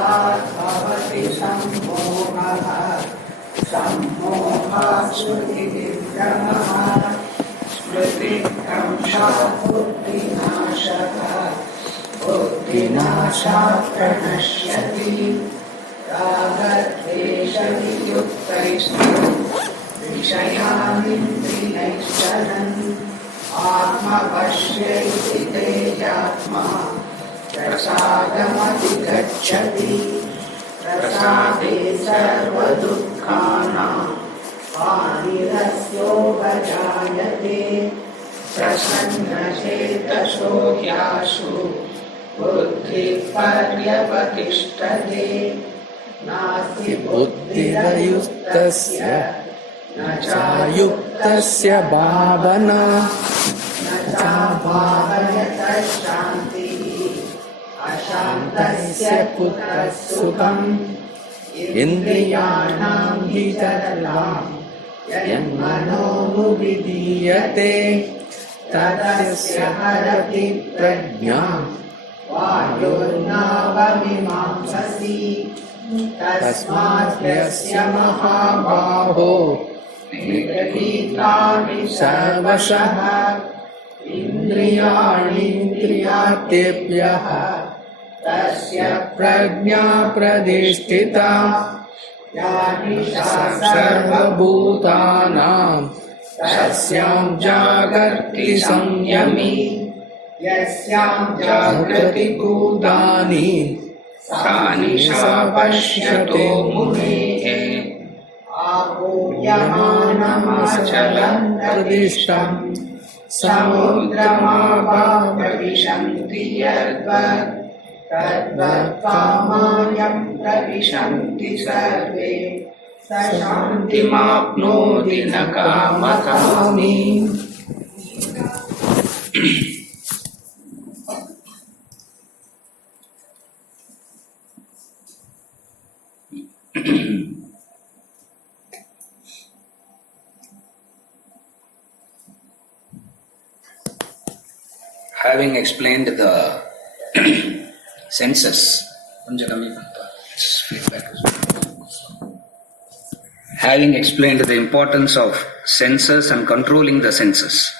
मोहात् भवति सम्मोहः सम्मोहात् स्मृतिविभ्रमः स्मृतिभ्रंशात् बुद्धिनाशः बुद्धिनाशात् प्रणश्यति रागद्वेषवियुक्तैस्तु विषयानिन्द्रियैश्चरन् आत्मवश्यैति तेजात्मा प्रसादमधिगच्छति प्रसादे सर्वदुःखानां हानिरस्योपजायते प्रसन्नचेतसो ह्याशु बुद्धिः पर्यवतिष्ठते नास्ति बुद्धिरयुक्तस्य न चायुक्तस्य भावना न चाभावयतः शान्तिः अशान्तस्य कुतः सुखम् इन्द्रियाणां हि चरलां यन्मनोनुविधीयते तदस्य हरति प्रज्ञां वायुर्नावमीमांससि तस्मात् यस्य महाबाहो निगृहीतानि सर्वशः इन्द्रियाणीन्द्रियार्थेभ्यः तस्य प्रज्ञा प्रतिष्ठिता सर्वभूतानां तस्यां जागर्ति संयमी यस्यां जागृति भूतानि तानि सा पश्यतो मुनेः आपूर्यमानमचलं प्रदिष्टं समुद्रमावाप्रविशन्ति यद्वत् तद्वत् कामायं प्रविशन्ति सर्वे स शान्तिमाप्नोति न कामकामी. Having explained the senses, having explained the importance of senses and controlling the senses,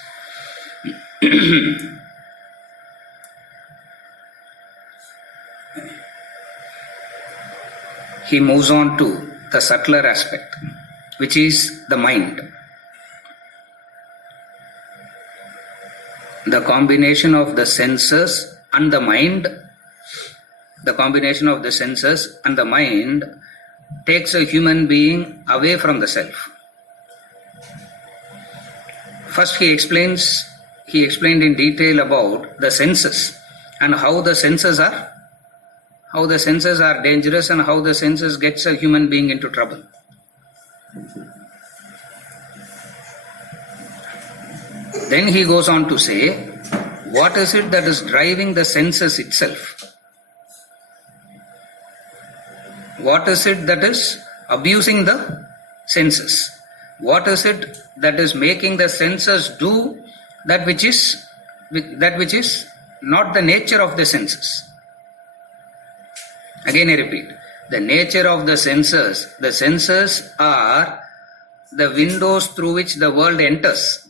he moves on to the subtler aspect, which is the mind. The combination of the senses and the mind, takes a human being away from the self. First he explained in detail about the senses and how the senses are dangerous and how the senses gets a human being into trouble. Then he goes on to say, what is it that is driving the senses itself? What is it that is abusing the senses? What is it that is making the senses do that which is not the nature of the senses? Again I repeat, the nature of the senses are the windows through which the world enters.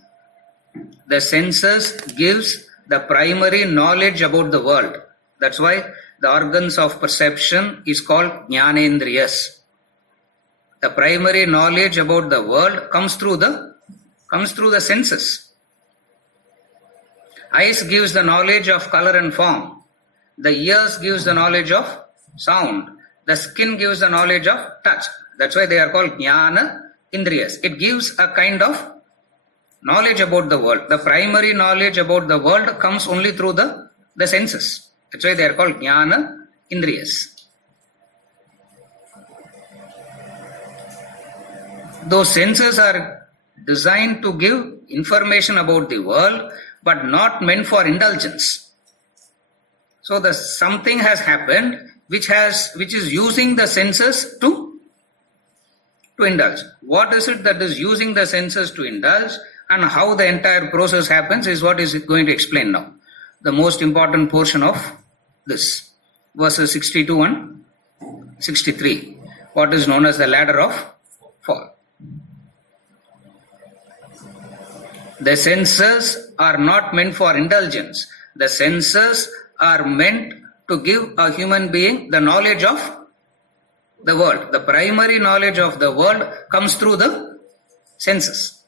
The senses gives the primary knowledge about the world. That's why the organs of perception is called jnanendriyas. The primary knowledge about the world comes through the senses. Eyes gives the knowledge of color and form. The ears gives the knowledge of sound. The skin gives the knowledge of touch. That's why they are called jnana indriyas. It gives a kind of knowledge about the world. The primary knowledge about the world comes only through the senses. That's why they are called jnana indriyas. Those senses are designed to give information about the world, but not meant for indulgence. So something has happened which is using the senses to indulge. What is it that is using the senses to indulge, and how the entire process happens is what is going to explain now. The most important portion of this. Verses 62 and 63. What is known as the ladder of fall. The senses are not meant for indulgence. The senses are meant to give a human being the knowledge of the world. The primary knowledge of the world comes through the senses.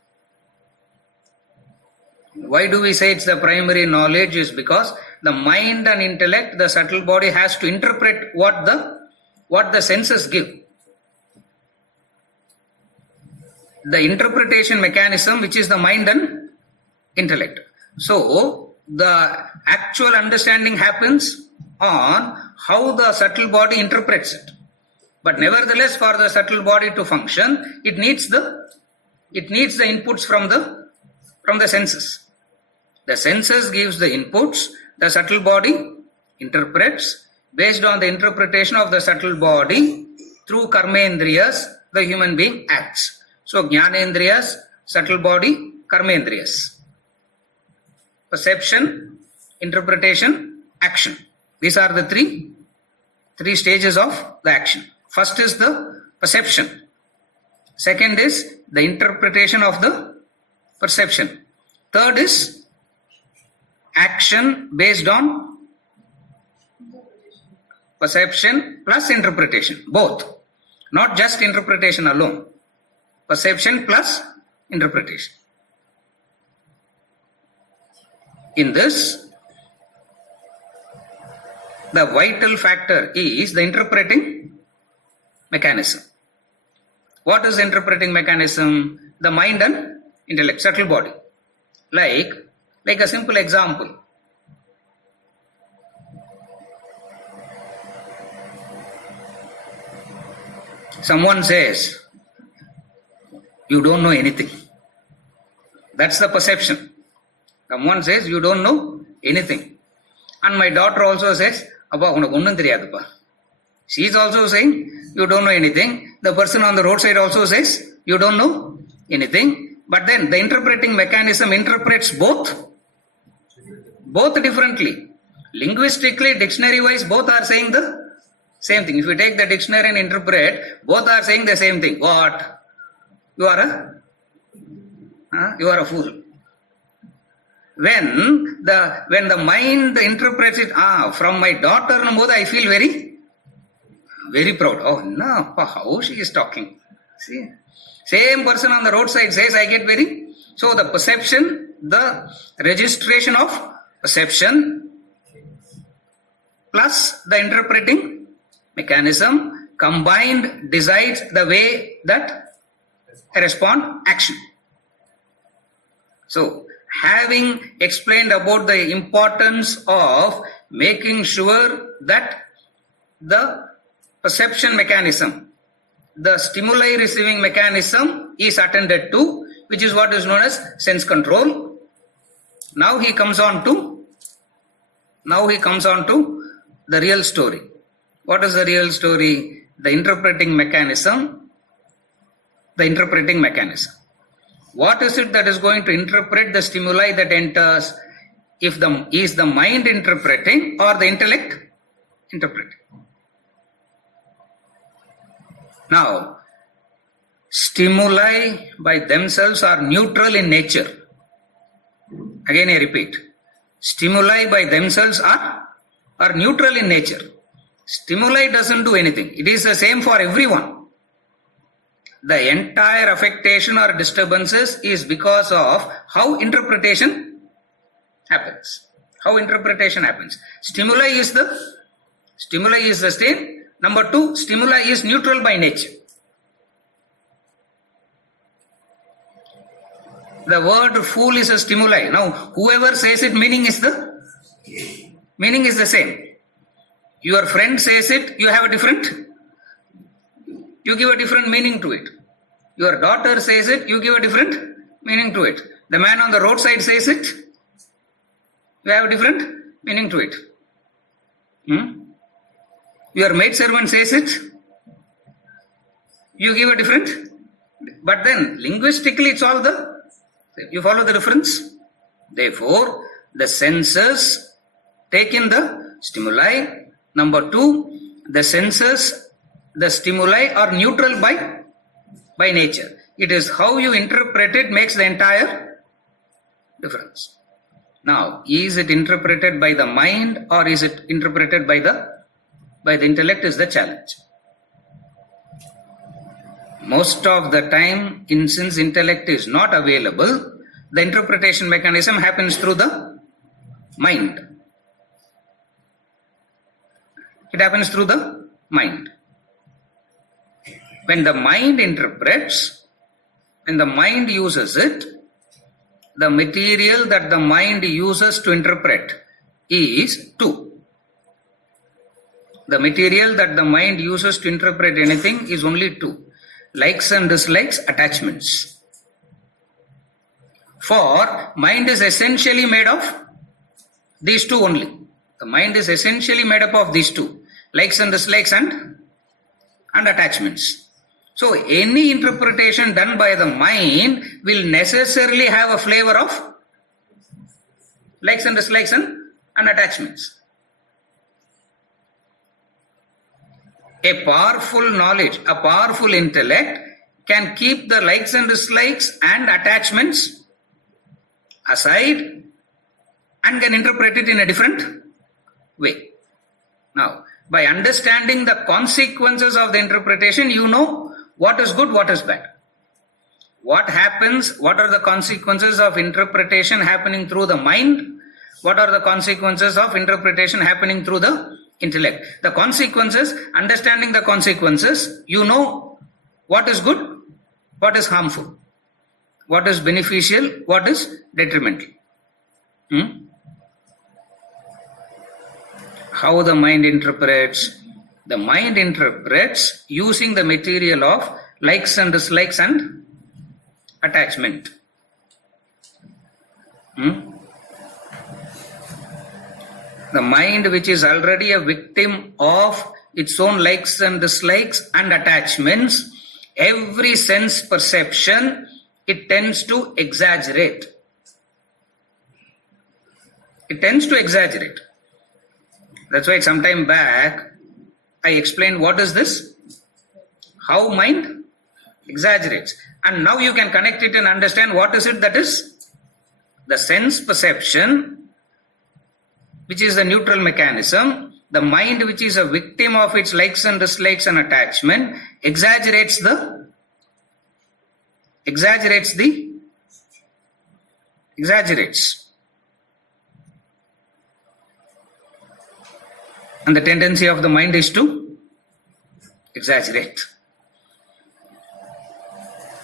Why do we say it's the primary knowledge? Is because the mind and intellect, the subtle body, has to interpret what the senses give. The interpretation mechanism, which is the mind and intellect. So the actual understanding happens on how the subtle body interprets it. But nevertheless, for the subtle body to function, it needs the inputs from the senses. The senses gives the inputs, the subtle body interprets. Based on the interpretation of the subtle body, through karmendriyas, the human being acts. So jnanendriyas, subtle body, karmendriyas. Perception, interpretation, action. These are the three stages of the action. First is the perception. Second is the interpretation of the perception. Third is action based on perception plus interpretation. Both. Not just interpretation alone. Perception plus interpretation. In this, the vital factor is the interpreting mechanism. What is the interpreting mechanism? The mind and intellect, subtle body. Like a simple example. Someone says, you don't know anything. That's the perception. Someone says, you don't know anything. And my daughter also says, Abba, unakku onnum theriyaduppa. She is also saying, you don't know anything. The person on the roadside also says, you don't know anything. But then the interpreting mechanism interprets both differently. Linguistically, dictionary-wise, both are saying the same thing. If you take the dictionary and interpret, both are saying the same thing. What? You are a fool. When the mind interprets it, from my daughter, I feel very, very proud. Oh, no, how she is talking. See, same person on the roadside says, I get very. So the perception, the registration of perception plus the interpreting mechanism combined decides the way that I respond action. So, having explained about the importance of making sure that the perception mechanism, the stimuli receiving mechanism is attended to, which is what is known as sense control. Now he comes on to the real story. What is the real story? The interpreting mechanism. What is it that is going to interpret the stimuli that enters? Is the mind interpreting or the intellect interpreting? Now, stimuli by themselves are neutral in nature. Again I repeat, stimuli by themselves are neutral in nature. Stimuli doesn't do anything. It is the same for everyone. The entire affectation or disturbances is because of how interpretation happens. Stimuli is the same. Number two, stimuli is neutral by nature. The word fool is a stimuli. Now, whoever says it, meaning is the same. Your friend says it, you give a different meaning to it. Your daughter says it, you give a different meaning to it. The man on the roadside says it, you have a different meaning to it. Your maidservant says it, you give a different. But then, linguistically, it's all you follow the difference? Therefore, the senses take in the stimuli. Number two, the senses the stimuli are neutral by nature. It is how you interpret it makes the entire difference. Now, is it interpreted by the mind or is it interpreted by the intellect is the challenge. Most of the time, since intellect is not available, the interpretation mechanism happens through the mind. It happens through the mind. When the mind interprets, when the mind uses it, the material that the mind uses to interpret is two. The material that the mind uses to interpret anything is only two: likes and dislikes, attachments. For mind is essentially made of these two only. The mind is essentially made up of these two: likes and dislikes and attachments. So any interpretation done by the mind will necessarily have a flavor of likes and dislikes and attachments. A powerful knowledge, a powerful intellect can keep the likes and dislikes and attachments aside and can interpret it in a different way. Now, by understanding the consequences of the interpretation, you know what is good, what is bad. What happens, what are the consequences of interpretation happening through the mind? What are the consequences of interpretation happening through the intellect? The consequences, understanding the consequences, you know what is good, what is harmful, what is beneficial, what is detrimental. How the mind interprets? The mind interprets using the material of likes and dislikes and attachment. The mind, which is already a victim of its own likes and dislikes and attachments, every sense perception, it tends to exaggerate. It tends to exaggerate. That's why some time back I explained what is this, how mind exaggerates. And now you can connect it and understand what is it that is the sense perception, which is the neutral mechanism. The mind, which is a victim of its likes and dislikes and attachment, exaggerates. And the tendency of the mind is to exaggerate.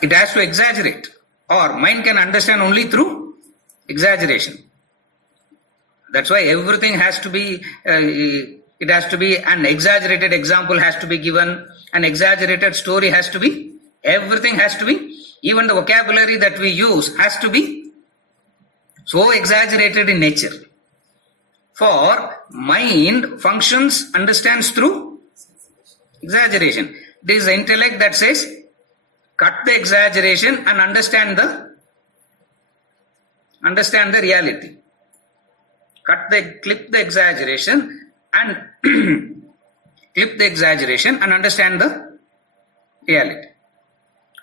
It has to exaggerate, or mind can understand only through exaggeration. That's why everything has to be, it has to be an exaggerated example has to be given, an exaggerated story has to be, everything has to be, even the vocabulary that we use has to be so exaggerated in nature. For mind functions, understands through exaggeration. There is the intellect that says, cut the exaggeration and understand the reality. Clip the exaggeration and understand the reality.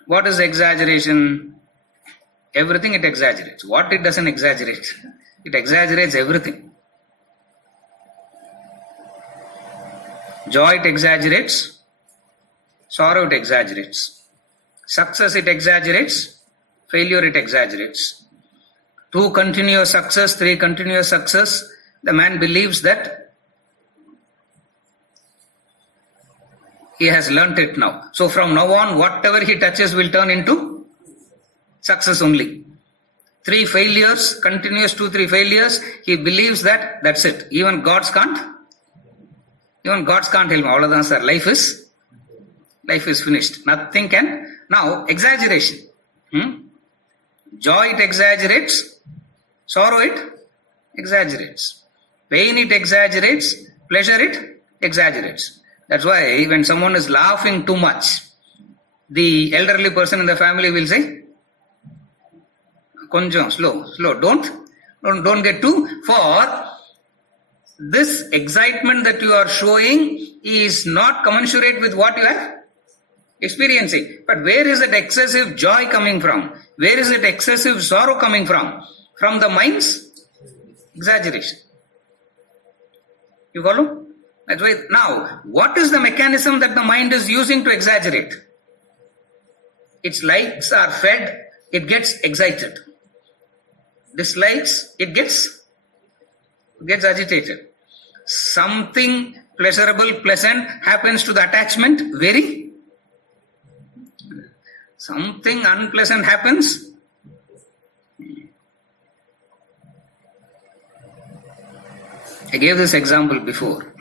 What is exaggeration? Everything it exaggerates. What it doesn't exaggerate? It exaggerates everything. Joy it exaggerates, sorrow it exaggerates, success it exaggerates, failure it exaggerates. 2 continuous success, 3 continuous success, the man believes that he has learnt it now. So from now on, whatever he touches will turn into success only. 3 failures, continuous 2-3 failures, he believes that that's it. Even gods can't help him. All of them, sir. Life is finished. Nothing can. Now, exaggeration. Joy it exaggerates. Sorrow it exaggerates. Pain it exaggerates. Pleasure it exaggerates. That's why when someone is laughing too much, the elderly person in the family will say, "Konjam, slow. Don't get too." For this excitement that you are showing is not commensurate with what you are experiencing. But where is that excessive joy coming from? Where is that excessive sorrow coming from? From the mind's exaggeration. You follow? That's why now, what is the mechanism that the mind is using to exaggerate? Its likes are fed, it gets excited. Dislikes, it gets agitated. Something pleasurable, pleasant happens to the attachment, very. Something unpleasant happens. I gave this example before.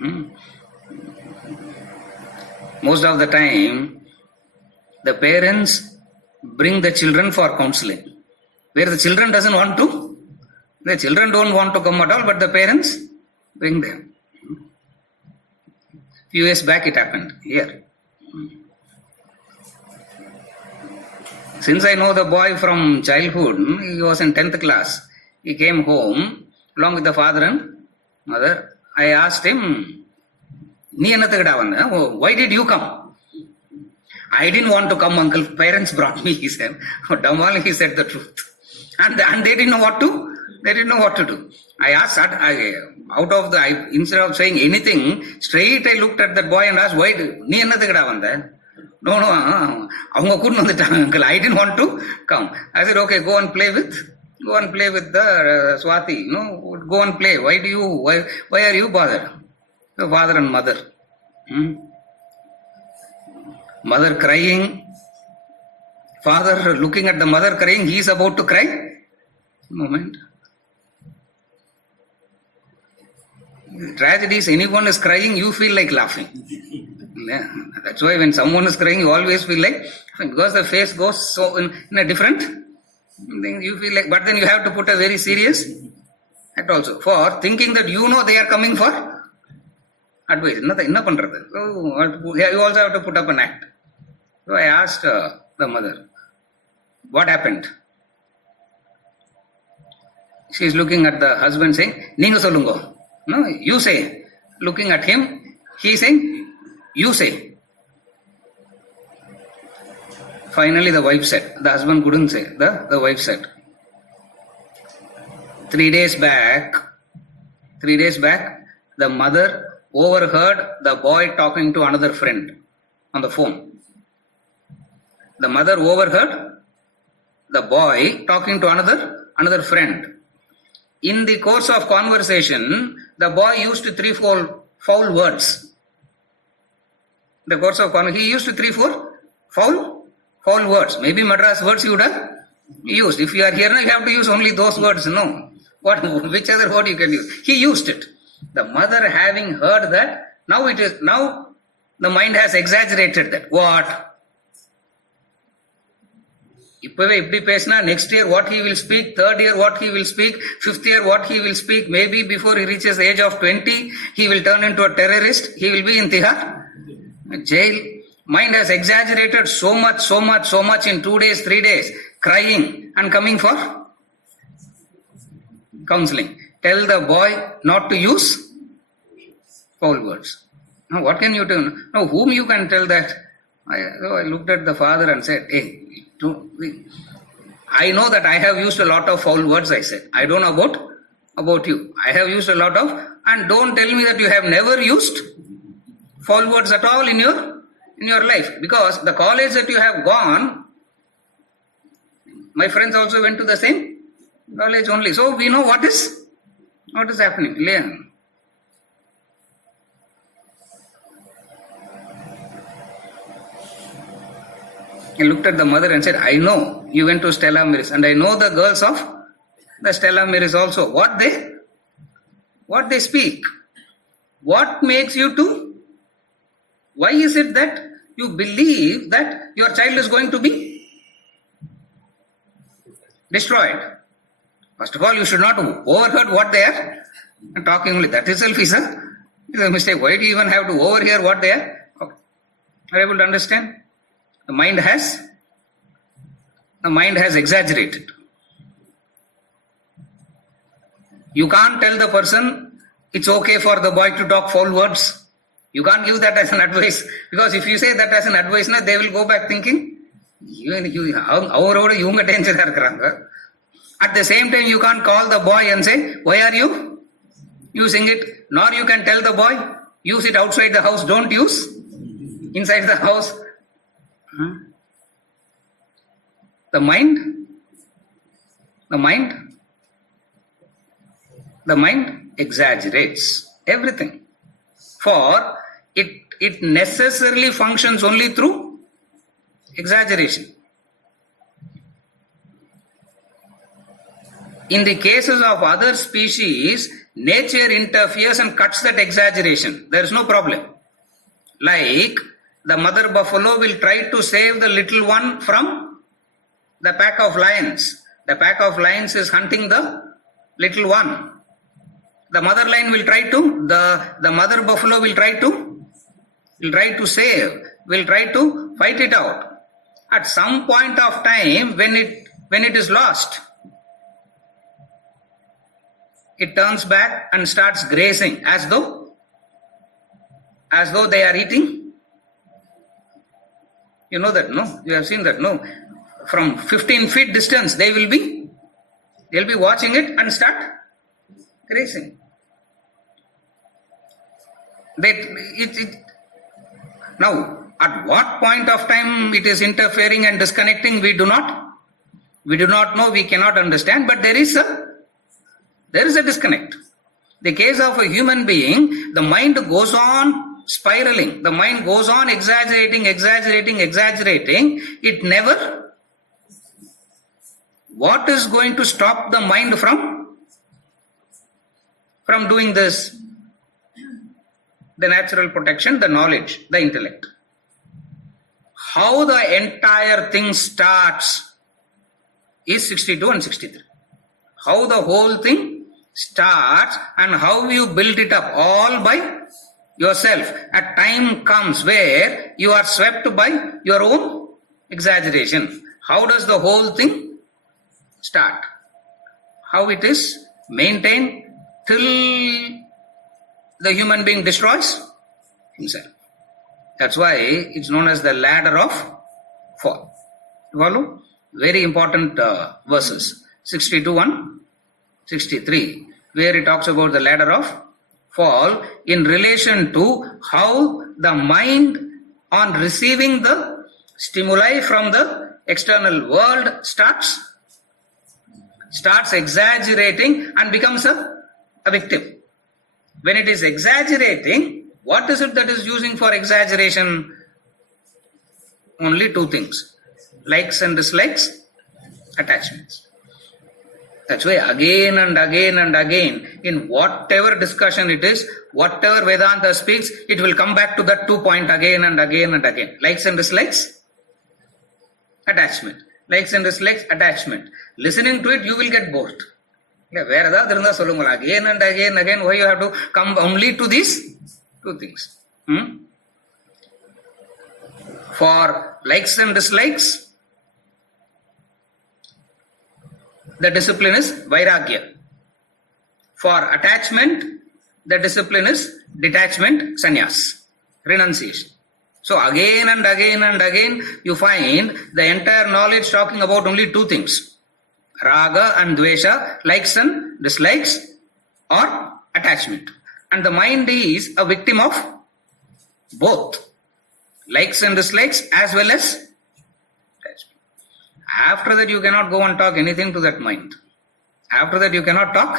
Most of the time, the parents bring the children for counseling. Where the children doesn't want to, the children don't want to come at all, but the parents bring them. Few years back it happened here. Since I know the boy from childhood, he was in 10th class. He came home along with the father and mother. I asked him, why did you come? I didn't want to come, uncle. Parents brought me, he said. Damal, he said the truth. And they didn't know what to. They didn't know what to do. I asked, instead of saying anything, straight I looked at that boy and asked, why? No, uncle, I didn't want to come. I said, okay, go and play with the Swati. No, go and play. Why are you bothered? The father and mother. Mother crying. Father looking at the mother crying, he is about to cry. Moment. Tragedy is anyone is crying, you feel like laughing. Yeah. That's why when someone is crying, you always feel like, because the face goes so in a different thing, you feel like, but then you have to put a very serious act also. For thinking that you know they are coming for advice. So you also have to put up an act. So I asked the mother, what happened? She is looking at the husband saying, Neenga sollungo. No, you say. Looking at him, he is saying, you say. Finally the wife said, the husband couldn't say, the wife said. 3 days back, the mother overheard the boy talking to another friend on the phone. The mother overheard the boy talking to another friend. In the course of conversation, the boy used 3-4 foul words. The course of conversation, he used 3-4 foul words. Maybe Madras words you would have used. If you are here now, you have to use only those words. No. Which other word you can use? He used it. The mother having heard that, now the mind has exaggerated that. What? Next year what he will speak, third year what he will speak, fifth year what he will speak, maybe before he reaches the age of 20, he will turn into a terrorist, he will be in Tihar jail. Mind has exaggerated so much in 2 days, 3 days, crying and coming for counseling. Tell the boy not to use foul words. Now what can you do? Now whom you can tell that? I looked at the father and said, hey, I know that I have used a lot of foul words, I said. I don't know about you. I have used a lot of, and don't tell me that you have never used foul words at all in your life. Because the college that you have gone, my friends also went to the same college only. So we know what is happening. Learn. I looked at the mother and said, I know you went to Stella Maris and I know the girls of the Stella Maris also. What they speak. What makes you to? Why is it that you believe that your child is going to be destroyed? First of all, you should not overheard what they are talking only. That itself is a mistake. Why do you even have to overhear what they are? Okay. Are you able to understand? The mind has exaggerated. You can't tell the person it's okay for the boy to talk foul words. You can't give that as an advice, because if you say that as an advice, na, they will go back thinking, அவரோட இவங்க டேஞ்சரா இருக்கிறாங்க. At the same time, you can't call the boy and say, why are you using it? Nor you can tell the boy, use it outside the house, don't use inside the house. The mind exaggerates everything. For it necessarily functions only through exaggeration. In the cases of other species, nature interferes and cuts that exaggeration. There is no problem. Like the mother buffalo will try to save the little one from the pack of lions. The pack of lions is hunting the little one. The mother lion will try to, the mother buffalo will try to save, will try to fight it out. At some point of time, when it is lost, it turns back and starts grazing as though they are eating. You know that, no? You have seen that, no? From 15 feet distance, they'll be watching it and start grazing. Now, at what point of time it is interfering and disconnecting, we do not know, we cannot understand, but there is a disconnect. The case of a human being, the mind goes on spiraling, the mind goes on exaggerating. It never. What is going to stop the mind from doing this? The natural protection, the knowledge, the intellect. How the entire thing starts is 62 and 63. How the whole thing starts and how you build it up all by yourself. A time comes where you are swept by your own exaggeration. How does the whole thing start? How it is maintained till the human being destroys himself. That's why it's known as the ladder of fall. Follow? Very important verses. 62 and 63, where it talks about the ladder of fall in relation to how the mind, on receiving the stimuli from the external world, starts exaggerating and becomes a victim. When it is exaggerating, what is it that is using for exaggeration? Only two things: likes and dislikes, attachments. That's why again and again and again, in whatever discussion it is, whatever Vedanta speaks, it will come back to that 2 point again and again and again. Likes and dislikes, attachment. Likes and dislikes, attachment. Listening to it, you will get bored. Where again and again, why you have to come only to these two things? For likes and dislikes, the discipline is vairagya. For attachment, the discipline is detachment, sannyas, renunciation. So again and again and again, you find the entire knowledge talking about only two things: raga and dvesha, likes and dislikes, or attachment. And the mind is a victim of both likes and dislikes as well as attachment. After that, you cannot go and talk anything to that mind. After that, you cannot talk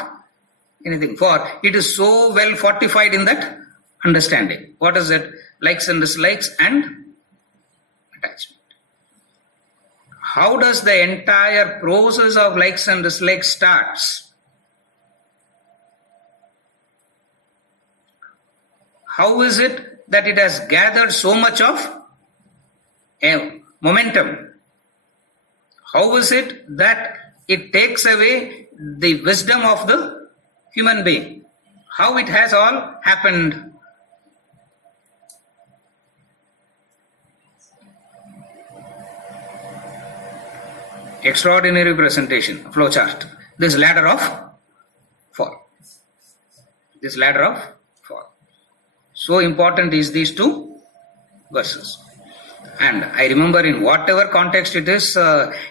anything, for it is so well fortified in that understanding. What is it? Likes and dislikes and attachment. How does the entire process of likes and dislikes starts? How is it that it has gathered so much of momentum? How is it that it takes away the wisdom of the human being? How it has all happened? Extraordinary presentation, flowchart. This ladder of fall. This ladder of fall. So important is these two verses. And I remember in whatever context it is,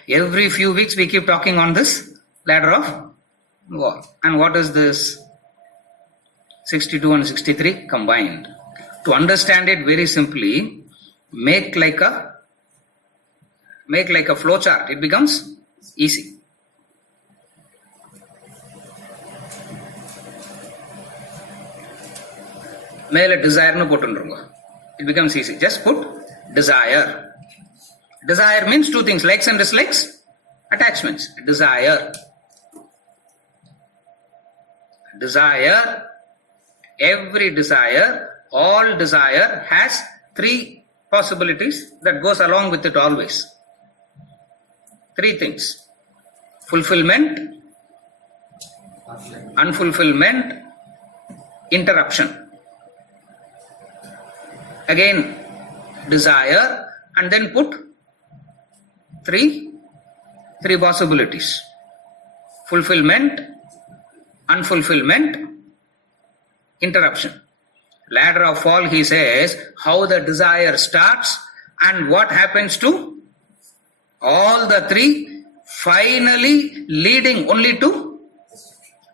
every few weeks we keep talking on this ladder of war. And what is this? 62 and 63 combined. To understand it very simply, make like a flow chart. It becomes easy. மேல desire nu போட்டுருங்க. It becomes easy. Just put desire. Desire means two things: likes and dislikes, attachments. Desire. Every desire, all desire has three possibilities that goes along with it always. Three things: fulfillment, unfulfillment, interruption. Again, desire, and then put three possibilities: fulfillment, unfulfillment, interruption. Ladder of fall, he says, how the desire starts and what happens to all the three, finally leading only to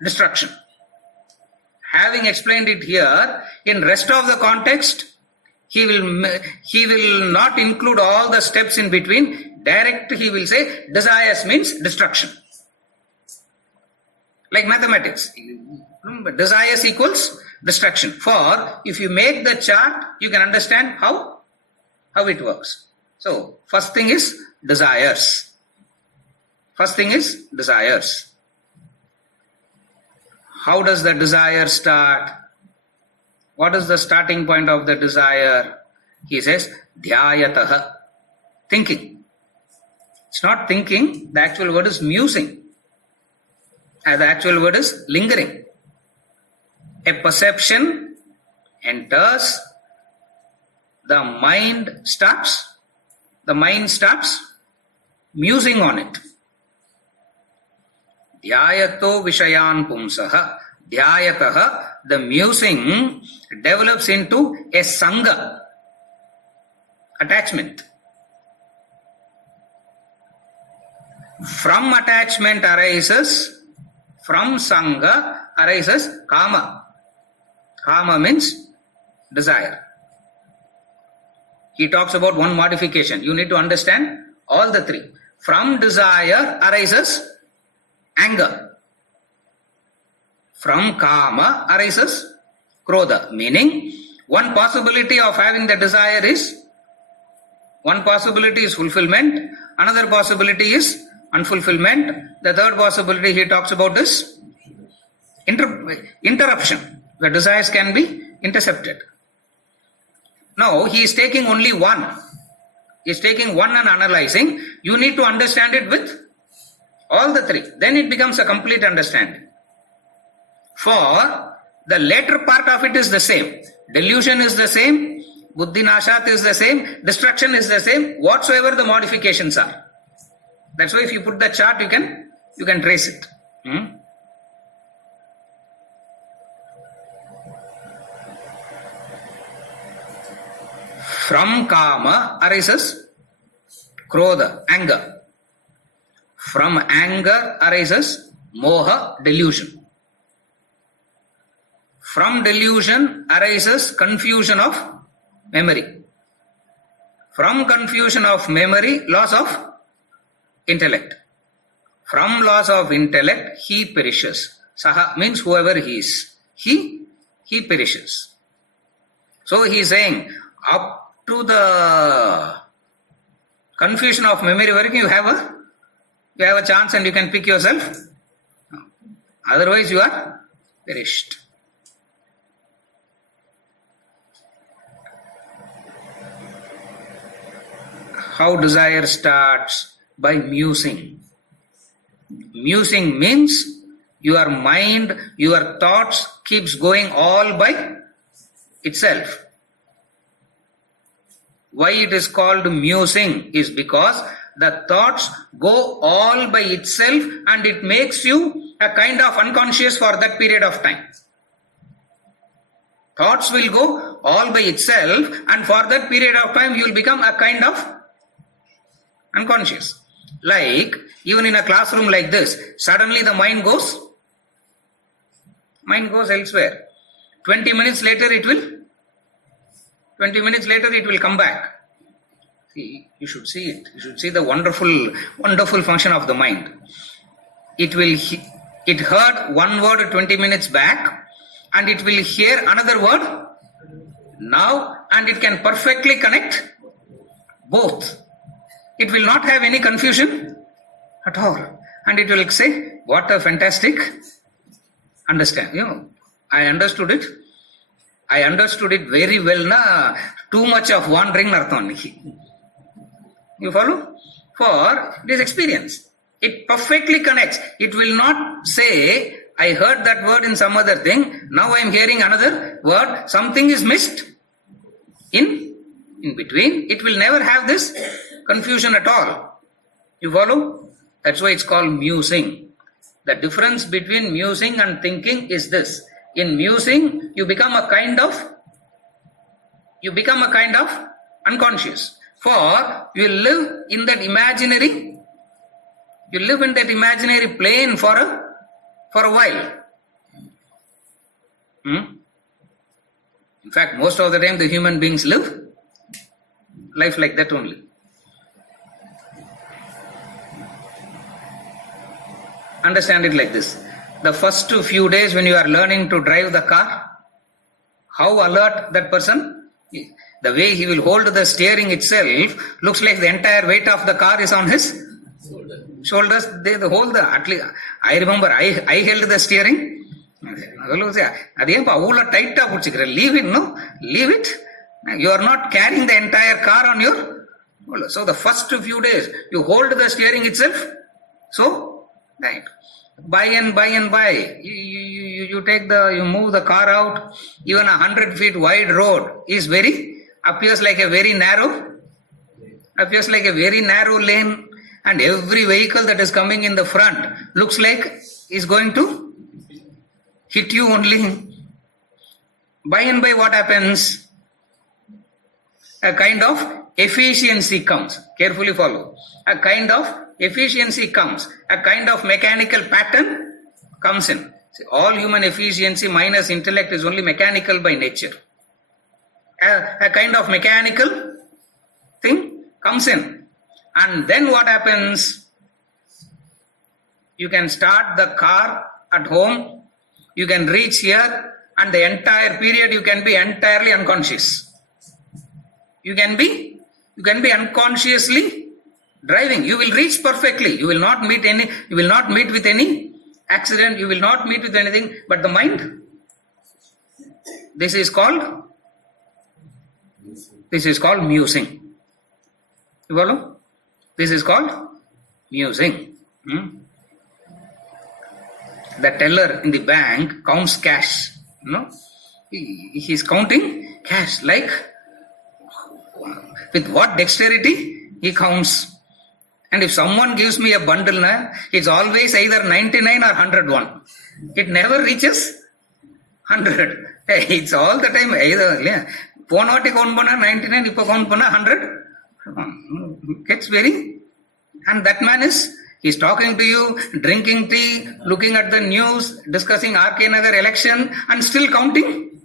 destruction. Having explained it here, in rest of the context, he will not include all the steps in between. Direct, he will say, desires means destruction. Like mathematics. Desires equals destruction. For if you make the chart, you can understand how it works. So, first thing is desires. How does the desire start? What is the starting point of the desire? He says, dhyayataha. Thinking. It's not thinking, the actual word is musing. And the actual word is lingering. A perception enters, the mind starts musing on it. Dhyayato vishayan pumsaha. Dhyayataha, the musing develops into a sangha, attachment. From attachment from sangha arises kama. Kama means desire. He talks about one modification. You need to understand all the three. From desire arises anger. From kama arises krodha. Meaning, one possibility of having the desire is fulfillment. Another possibility is unfulfillment. The third possibility he talks about is interruption. The desires can be intercepted. Now, he is taking only one. He is taking one and analyzing. You need to understand it with all the three. Then it becomes a complete understanding. For the later part of it is the same. Delusion is the same. Buddhi nashat is the same. Destruction is the same. Whatsoever the modifications are. That's why if you put the chart, you can trace it. From kama arises krodha, anger. From anger arises moha, delusion. From delusion arises confusion of memory. From confusion of memory, loss of intellect. From loss of intellect, he perishes. Saha means whoever he is. He perishes. So he is saying, up to the confusion of memory working, you have a chance and you can pick yourself. Otherwise you are perished. How desire starts? By musing. Musing means your mind, your thoughts keeps going all by itself. Why it is called musing is because the thoughts go all by itself and it makes you a kind of unconscious for that period of time. Thoughts will go all by itself, and for that period of time you will become a kind of unconscious. Like even in a classroom like this, suddenly the mind goes elsewhere. 20 minutes later it will come back. See, you should see it. You should see the wonderful function of the mind. It heard one word 20 minutes back, and it will hear another word now, and it can perfectly connect both. It will not have any confusion at all, and it will say, what a fantastic understand. I understood it very well. Na too much of wandering narthon. You follow? For this experience, it perfectly connects. It will not say, I heard that word in some other thing, now I am hearing another word, something is missed in between. It will never have this confusion at all. You follow? That's why it's called musing. The difference between musing and thinking is this. In musing, you become a kind of unconscious. For you live in that imaginary plane for a while. In fact, most of the time the human beings live life like that only. Understand it like this. The first few days when you are learning to drive the car, how alert that person, the way he will hold the steering itself, looks like the entire weight of the car is on his shoulders. At least I remember I held the steering. Leave it. You are not carrying the entire car on your shoulder. So the first few days you hold the steering itself. So right. By and by, you move the car out. Even 100 feet wide road appears like a very narrow lane, and every vehicle that is coming in the front looks like is going to hit you only. By and by, what happens? A kind of efficiency comes. Carefully follow. A kind of efficiency comes. A kind of mechanical pattern comes in. See, all human efficiency minus intellect is only mechanical by nature. A kind of mechanical thing comes in. And then what happens? You can start the car at home. You can reach here, and the entire period you can be entirely unconscious. You can be unconsciously driving. You will reach perfectly. You will not meet with any accident. You will not meet with anything. But the mind, this is called musing. You follow? This is called musing. The teller in the bank counts cash. He is counting cash. Like, with what dexterity he counts. And if someone gives me a bundle, it's always either 99 or 101. It never reaches 100. It's all the time either. Ponoti count panna 99, ipo count panna 100. Gets very. And that man he's talking to you, drinking tea, looking at the news, discussing RK Nagar election, and still counting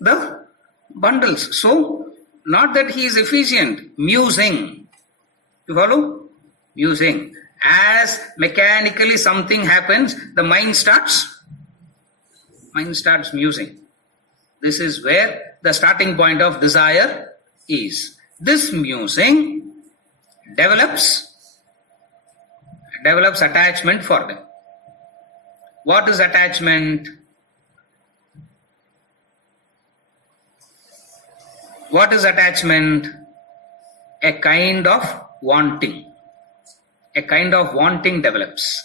the bundles. So, not that he is efficient, musing. You follow? Musing. As mechanically something happens, the mind starts musing. This is where the starting point of desire is. This musing develops attachment for them. What is attachment? What is attachment? A kind of wanting. A kind of wanting develops.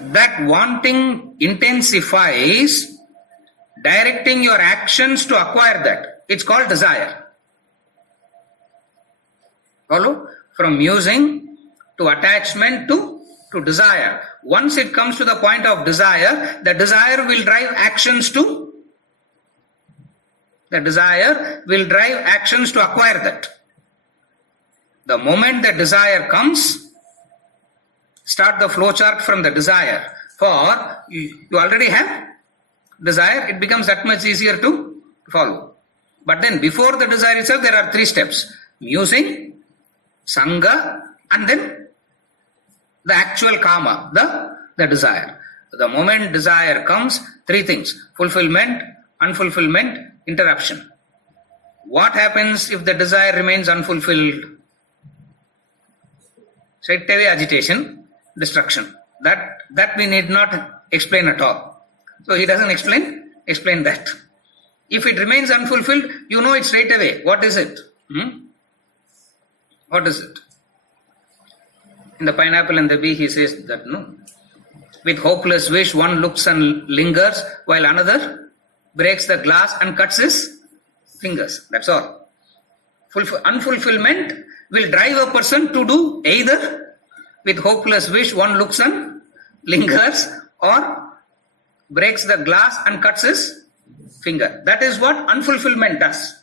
That wanting intensifies, directing your actions to acquire that. It's called desire. Follow? From musing to attachment to to desire. Once it comes to the point of desire, the desire will drive actions to acquire that. The moment the desire comes, start the flowchart from the desire. For you already have desire, it becomes that much easier to follow. But then before the desire itself, there are 3 steps. Musing, Sangha, and then the actual Kama, the desire. The moment desire comes, 3 things. Fulfillment, unfulfillment, interruption. What happens if the desire remains unfulfilled? Straight away agitation, destruction. That we need not explain at all. So he doesn't explain that. If it remains unfulfilled, you know it straight away. What is it? What is it? In the pineapple and the bee, he says that no. With hopeless wish, one looks and lingers, while another breaks the glass and cuts his fingers. That's all. Unfulfillment will drive a person to do either with hopeless wish, one looks and lingers, or breaks the glass and cuts his finger. That is what unfulfillment does.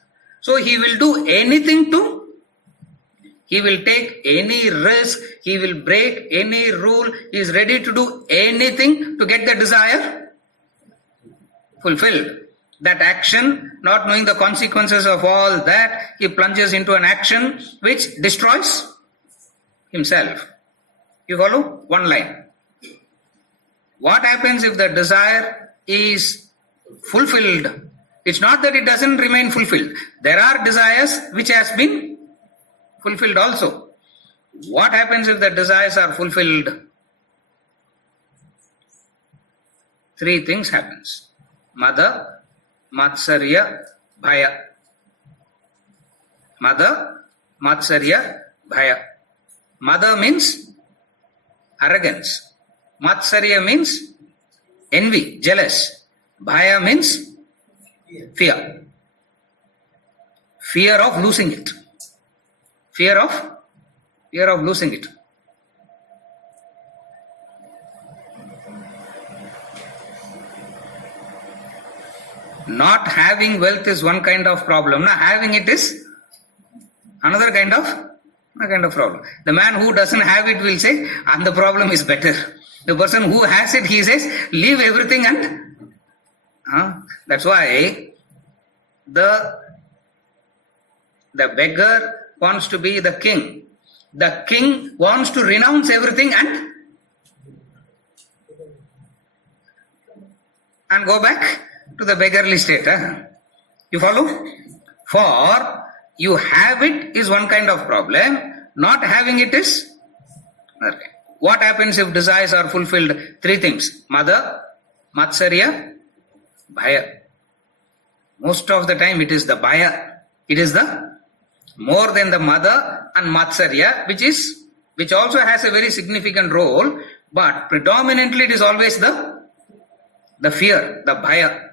So he will do anything he will take any risk, he will break any rule, he is ready to do anything to get the desire fulfilled. That action, not knowing the consequences of all that, he plunges into an action which destroys himself. You follow? One line. What happens if the desire is fulfilled? It's not that it doesn't remain fulfilled. There are desires which has been fulfilled also. What happens if the desires are fulfilled? 3 things happens. Mada, Matsarya, Bhaya. Mada, Matsarya, Bhaya. Mada means arrogance. Matsarya means envy, jealous. Bhaya means fear. Fear of losing it. Fear of losing it. Not having wealth is one kind of problem. Now having it is another kind of problem. The man who doesn't have it will say, and the problem is better. The person who has it, he says, leave everything and that's why the beggar wants to be the king. The king wants to renounce everything and go back to the beggarly state. You follow? For you have it is one kind of problem. Not having it is another kind. What happens if desires are fulfilled? 3 things. Mada, Matsarya, Bhaya. Most of the time it is the Bhaya. It is the more than the Mada and Matsarya, which also has a very significant role, but predominantly it is always the fear, the Bhaya.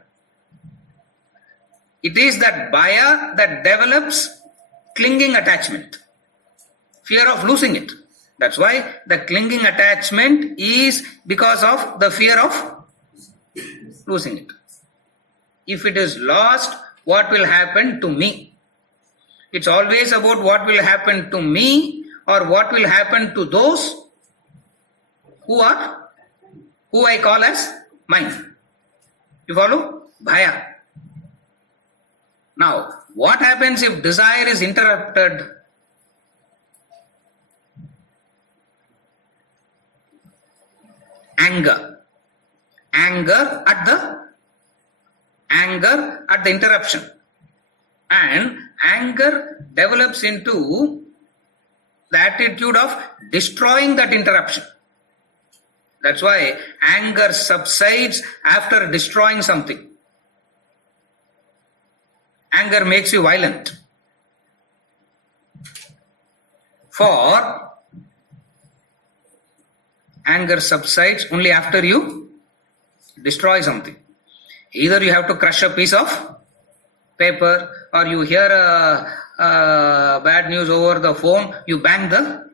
It is that Bhaya that develops clinging attachment. Fear of losing it. That's why the clinging attachment is because of the fear of losing it. If it is lost, what will happen to me? It's always about what will happen to me or what will happen to those who I call as mine. You follow? Bhaya. Now, what happens if desire is interrupted? Anger. Anger at the interruption. And anger develops into the attitude of destroying that interruption. That's why anger subsides after destroying something. Anger makes you violent. For anger subsides only after you destroy something. Either you have to crush a piece of paper, or you hear bad news over the phone, you bang the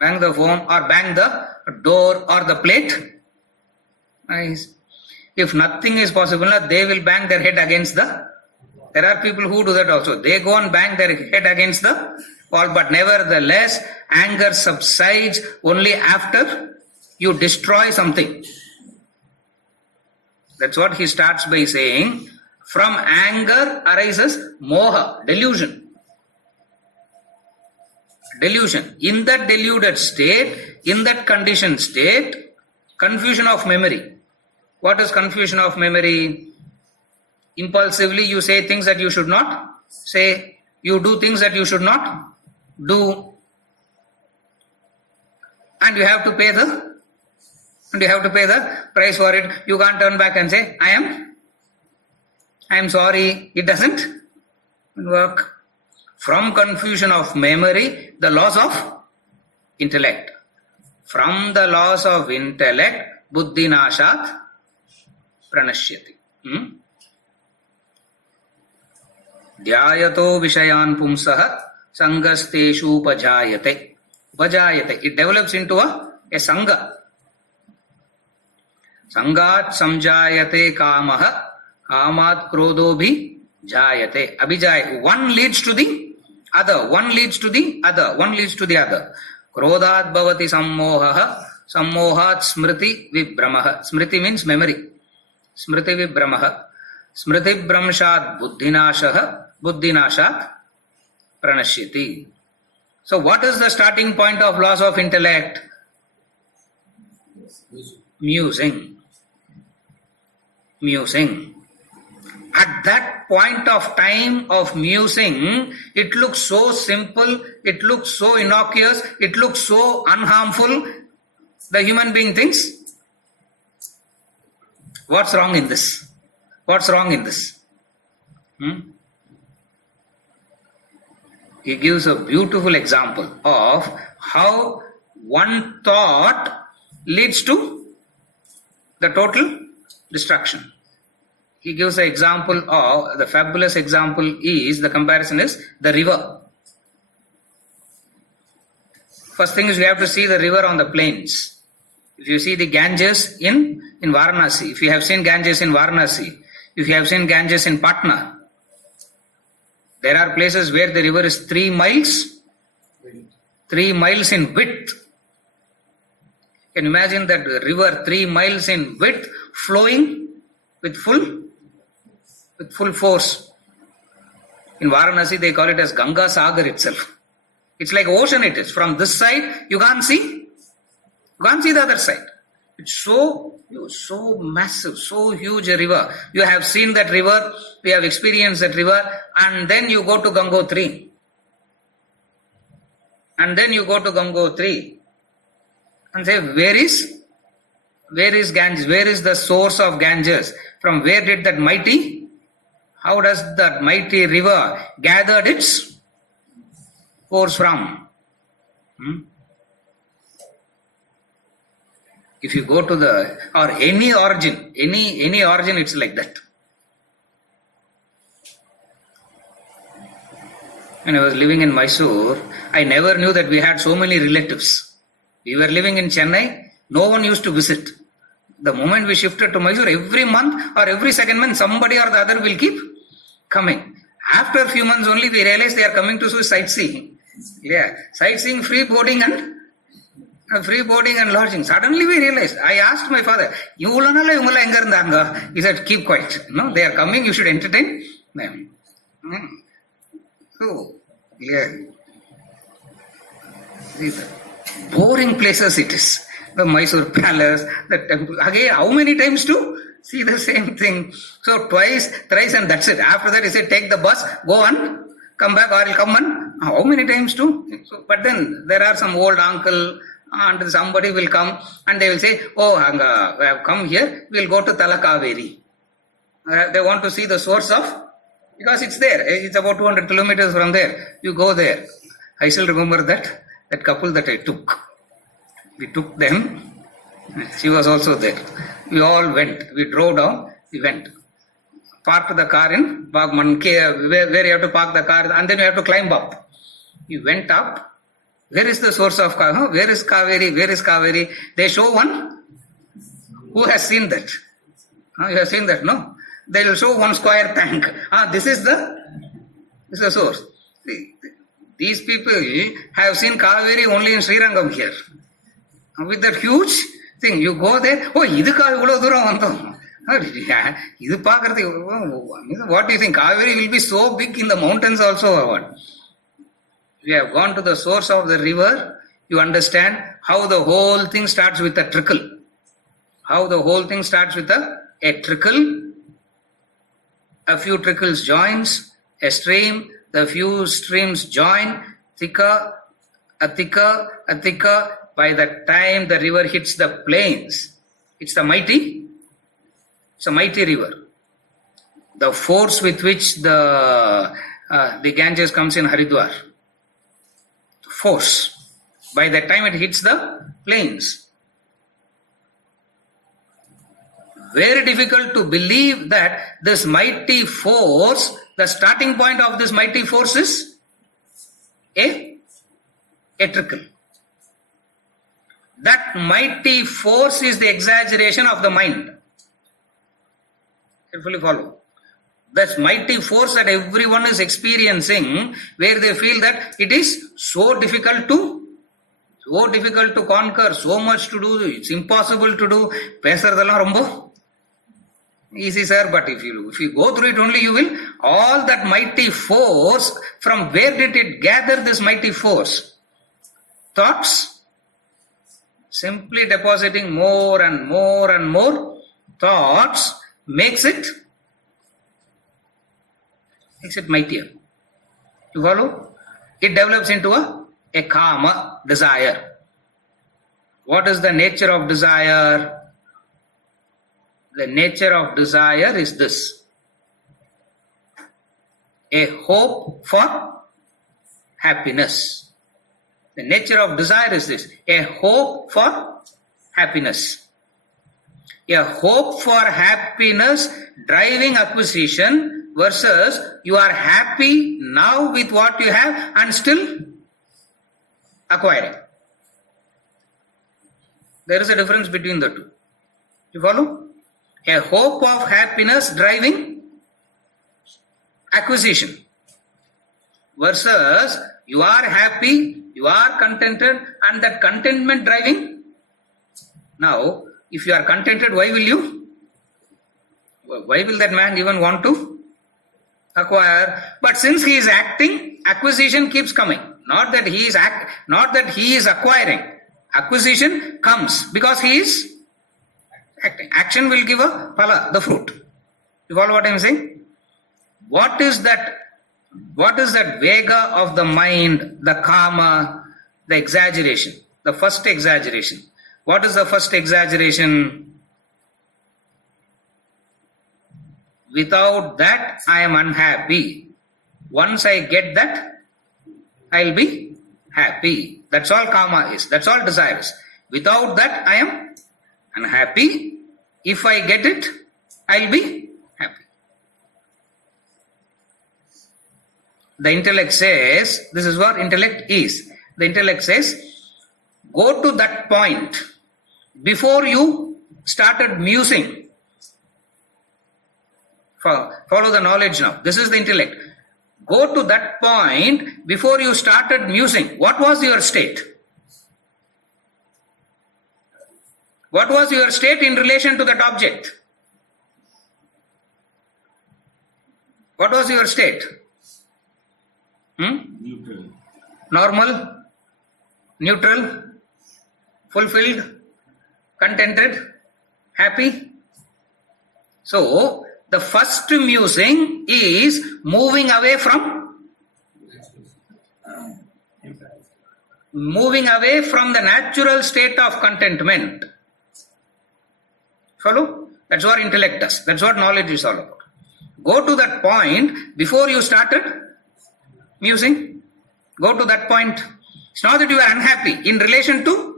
bang the phone or bang the door or the plate. Nice. If nothing is possible, they will bang their head against the. There are people who do that also. They go and bang their head against the wall, but nevertheless, anger subsides only after you destroy something. That's what he starts by saying. From anger arises moha, delusion. Delusion. In that deluded state, in that conditioned state, confusion of memory. What is confusion of memory? Impulsively you say things that you should not say. You do things that you should not do. And you have to pay the price for it. You can't turn back and say, I am sorry. It doesn't work. From confusion of memory, the loss of intellect. From the loss of intellect, buddhi nashat pranashyati. Dhyayato vishayan pumsah sangasteshu upajayate. Upajayate. It develops into a sangha. Sangat samjayate kamaha kamat krodobhi jayate. Abhijay. One leads to the other. One leads to the other. One leads to the other. Krodat bhavati sammohaha sammohat smriti vibhramaha. Smriti means memory. Smriti vibhramaha. Smriti bhramshat buddhinashat pranashyati. So what is the starting point of loss of intellect? Musing. At that point of time of musing, it looks so simple, it looks so innocuous, it looks so unharmful. The human being thinks, what's wrong in this? What's wrong in this? He gives a beautiful example of how one thought leads to the total destruction. He gives an example of, the fabulous example is, the comparison is the river. First thing is we have to see the river on the plains. If you see the Ganges in Varanasi, if you have seen Ganges in Varanasi, if you have seen Ganges in Patna, there are places where the river is 3 miles in width. Can you imagine that river 3 miles in width flowing with full force? In Varanasi they call it as Ganga Sagar itself. It's like ocean it is. From this side you can't see the other side. It's so massive, so huge a river. You have seen that river, we have experienced that river, and then you go to Gangotri. And say, where is Ganges? Where is the source of Ganges? From where did how does that mighty river gathered its force from? If you go to any origin, it's like that. When I was living in Mysore, I never knew that we had so many relatives. We were living in Chennai, no one used to visit. The moment we shifted to Mysore, every month or every second month, somebody or the other will keep coming. After a few months only, we realized they are coming to sightseeing. Yeah, sightseeing, free boarding and lodging. Suddenly we realized, I asked my father, he said, keep quiet. No, they are coming, you should entertain them. So, yeah. These are boring places it is. The Mysore Palace, the temple. Again, how many times to see the same thing? So twice, thrice, and that's it. After that, he said, take the bus, go and come back, or I'll come and how many times to? So, but then there are some old uncle, and somebody will come and they will say, oh, I have come here, we'll go to Talakaveri. They want to see the source of, because it's there. It's about 200 kilometers from there. You go there. I still remember that couple that I took. We took them. She was also there. We all went. We drove down. We went. Parked the car in Bagman, where you have to park the car, and then you have to climb up. We went up. Where is the source of Kaveri? Where is Kaveri? Where is Kaveri? They show one. Who has seen that? You have seen that, no? They will show one square tank. This is the source. These people have seen Kaveri only in Srirangam here. With that huge thing, you go there, இதுக்கா இவ்வளவு தூரம் வந்தோம். இது பார்க்கறதுக்கு, what do you think? Kaveri will be so big in the mountains also or what? We have gone to the source of the river, you understand how the whole thing starts with a trickle. How the whole thing starts with a trickle, a few trickles joins, a stream, the few streams join, thicker, a thicker, a thicker. By the time the river hits the plains, it's a mighty river. The force with which the Ganges comes in Haridwar, force, by the time it hits the plains. Very difficult to believe that this mighty force, the starting point of this mighty force is a trickle. That mighty force is the exaggeration of the mind. Carefully follow. That mighty force that everyone is experiencing, where they feel that it is so difficult to conquer, so much to do, it's impossible to do. Pesaradallam rombo easy, sir, but if you go through it only, you will. All that mighty force, from where did it gather this mighty force? Thoughts. Simply depositing more and more and more thoughts makes it mightier. You follow? It develops into a kama, desire. What is the nature of desire? The nature of desire is this: a hope for happiness. The nature of desire is this: a hope for happiness. A hope for happiness driving acquisition versus you are happy now with what you have and still acquiring. There is a difference between the two. You follow? A hope of happiness driving acquisition versus you are happy, you are contented, and that contentment driving. Now, if you are contented, why will that man even want to acquire? But since he is acting, acquisition keeps coming. Not that he is acquiring. Acquisition comes because he is acting. Action will give a phala, the fruit. You follow what I am saying? What is that vega of the mind, the kama, the exaggeration, the first exaggeration? What is the first exaggeration? Without that, I am unhappy. Once I get that, I'll be happy. That's all kama is. That's all desire is. Without that, I am unhappy. If I get it, I'll be happy. The intellect says, this is what intellect is. The intellect says, go to that point before you started musing. Follow the knowledge now. This is the intellect. Go to that point before you started musing. What was your state? What was your state in relation to that object? What was your state? Neutral. Normal, neutral, fulfilled, contented, happy. So, the first musing is moving away from the natural state of contentment. Follow? That's what intellect does. That's what knowledge is all about. Go to that point before you started musing. Go to that point. It's not that you are unhappy in relation to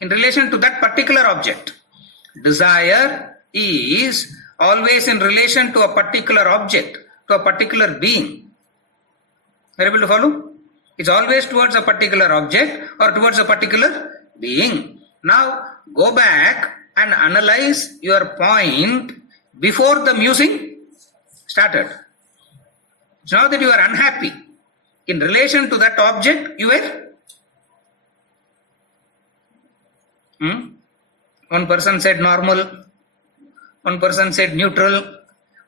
that particular object. Desire is always in relation to a particular object, to a particular being. Are you able to follow? It's always towards a particular object or towards a particular being. Now go back and analyze your point before the musing started. It's not that you are unhappy. In relation to that object, you were. One person said normal, one person said neutral,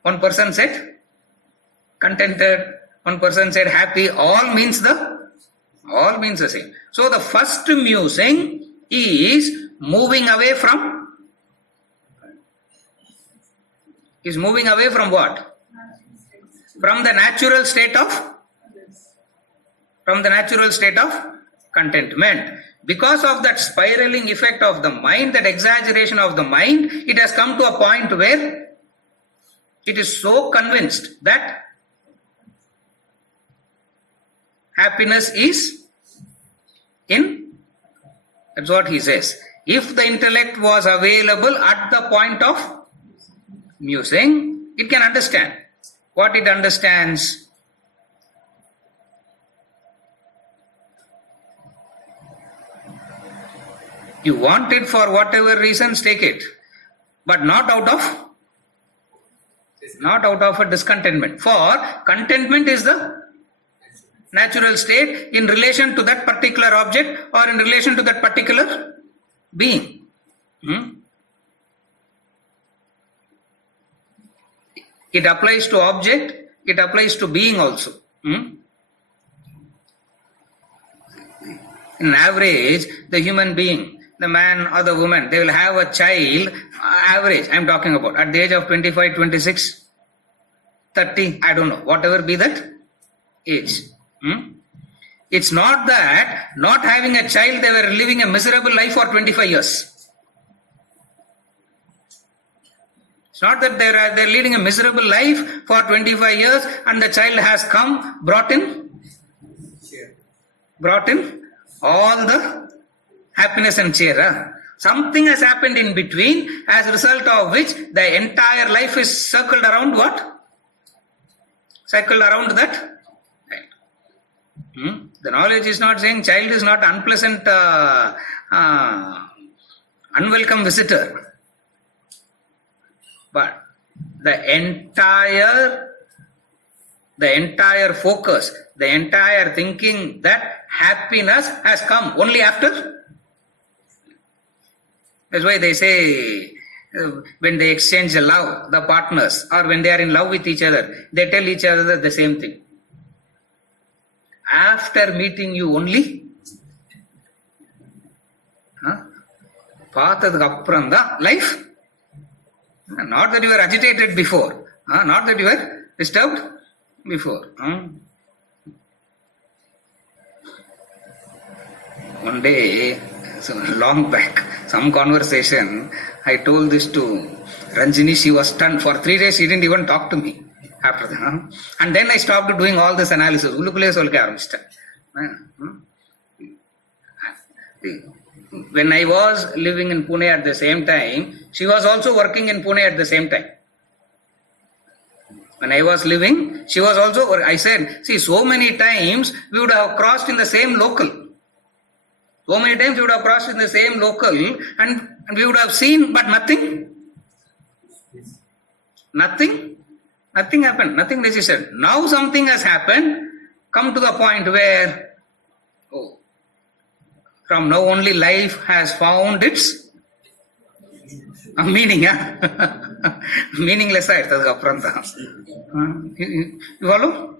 one person said contented, one person said happy. All means the same. So the first musing is moving away from what? From the natural state of contentment. Because of that spiraling effect of the mind, that exaggeration of the mind, it has come to a point where it is so convinced that happiness is in. That's what he says. If the intellect was available at the point of musing, it can understand. What it understands? You want it for whatever reasons, take it. But not out of a discontentment. For contentment is the natural state in relation to that particular object or in relation to that particular being. It applies to object, it applies to being also. In average, the human being, the man or the woman, they will have a child, average I'm talking about, at the age of 25, 26, 30, I don't know, whatever be that age. It's not that not having a child, they were living a miserable life for 25 years. It's not that they're leading a miserable life for 25 years and the child has come, brought in all the happiness and cheer. Something has happened in between, as a result of which the entire life is circled around what? Circled around that. Right. The knowledge is not saying child is not unpleasant, unwelcome visitor. But the entire focus, the entire thinking that happiness has come only after. That's why they say when they exchange love, the partners, or when they are in love with each other, they tell each other the same thing. After meeting you only, life. Not that you were agitated before, not that you were disturbed before. One day, so long back, some conversation, I told this to Ranjini. She was stunned. For 3 days, she didn't even talk to me after that. And then I stopped doing all this analysis. When I was living in Pune at the same time, she was also working in Pune at the same time. When I was living, she was also, I said, see, so many times we would have crossed in the same local. So many times we would have crossed in the same local and we would have seen, but nothing happened, nothing registered. Now something has happened, come to the point where, from now only life has found its meaning. Meaningless. You follow?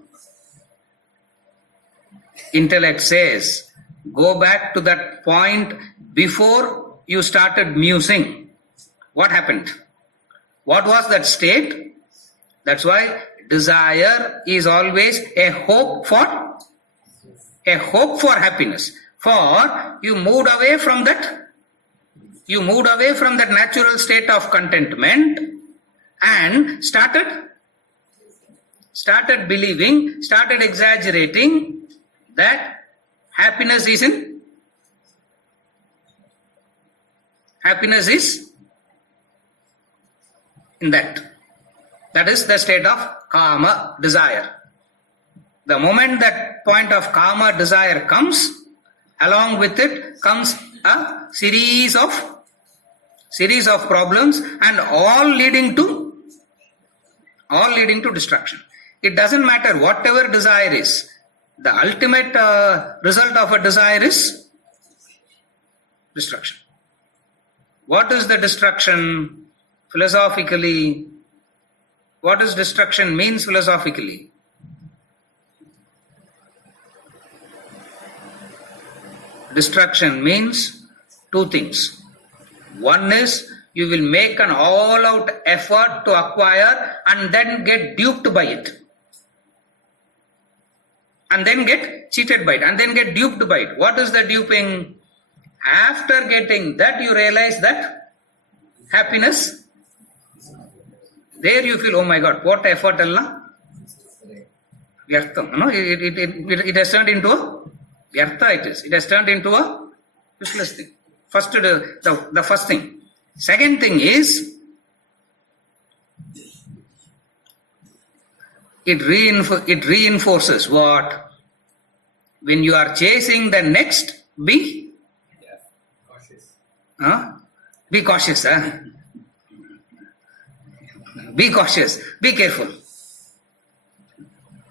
Intellect says, go back to that point before you started musing. What happened? What was that state? That's why desire is always a hope for happiness. For you moved away from that. You moved away from that natural state of contentment and started believing, started exaggerating that happiness is in that. That is the state of kama, desire. The moment that point of kama desire comes, along with it comes a series of problems, and all leading to destruction. It doesn't matter whatever desire is. The ultimate result of a desire is destruction. What is the destruction philosophically? What does destruction means philosophically? Destruction means two things. One is you will make an all-out effort to acquire and then get duped by it. And then get cheated by it. And then get duped by it. What is the duping? After getting that, you realize that happiness. There you feel, oh my God, what effort Allah? Vyartham. No, it has turned into a Vyartha it is. It has turned into a useless thing. First, the first thing. Second thing is, it reinforces what? When you are chasing the next, be cautious. Be cautious. Be cautious. Be careful.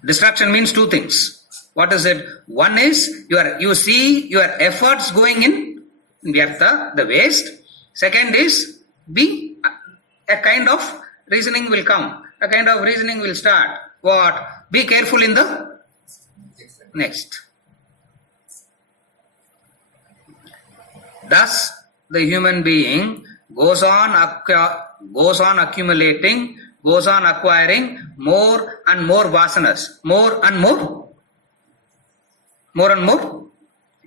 Destruction means two things. What is it? One is you see your efforts going in vyartha, the waste. Second is a kind of reasoning will come. A kind of reasoning will start. What? Be careful in the next. Thus, the human being goes on accumulating, goes on acquiring more and more vasanas, more and more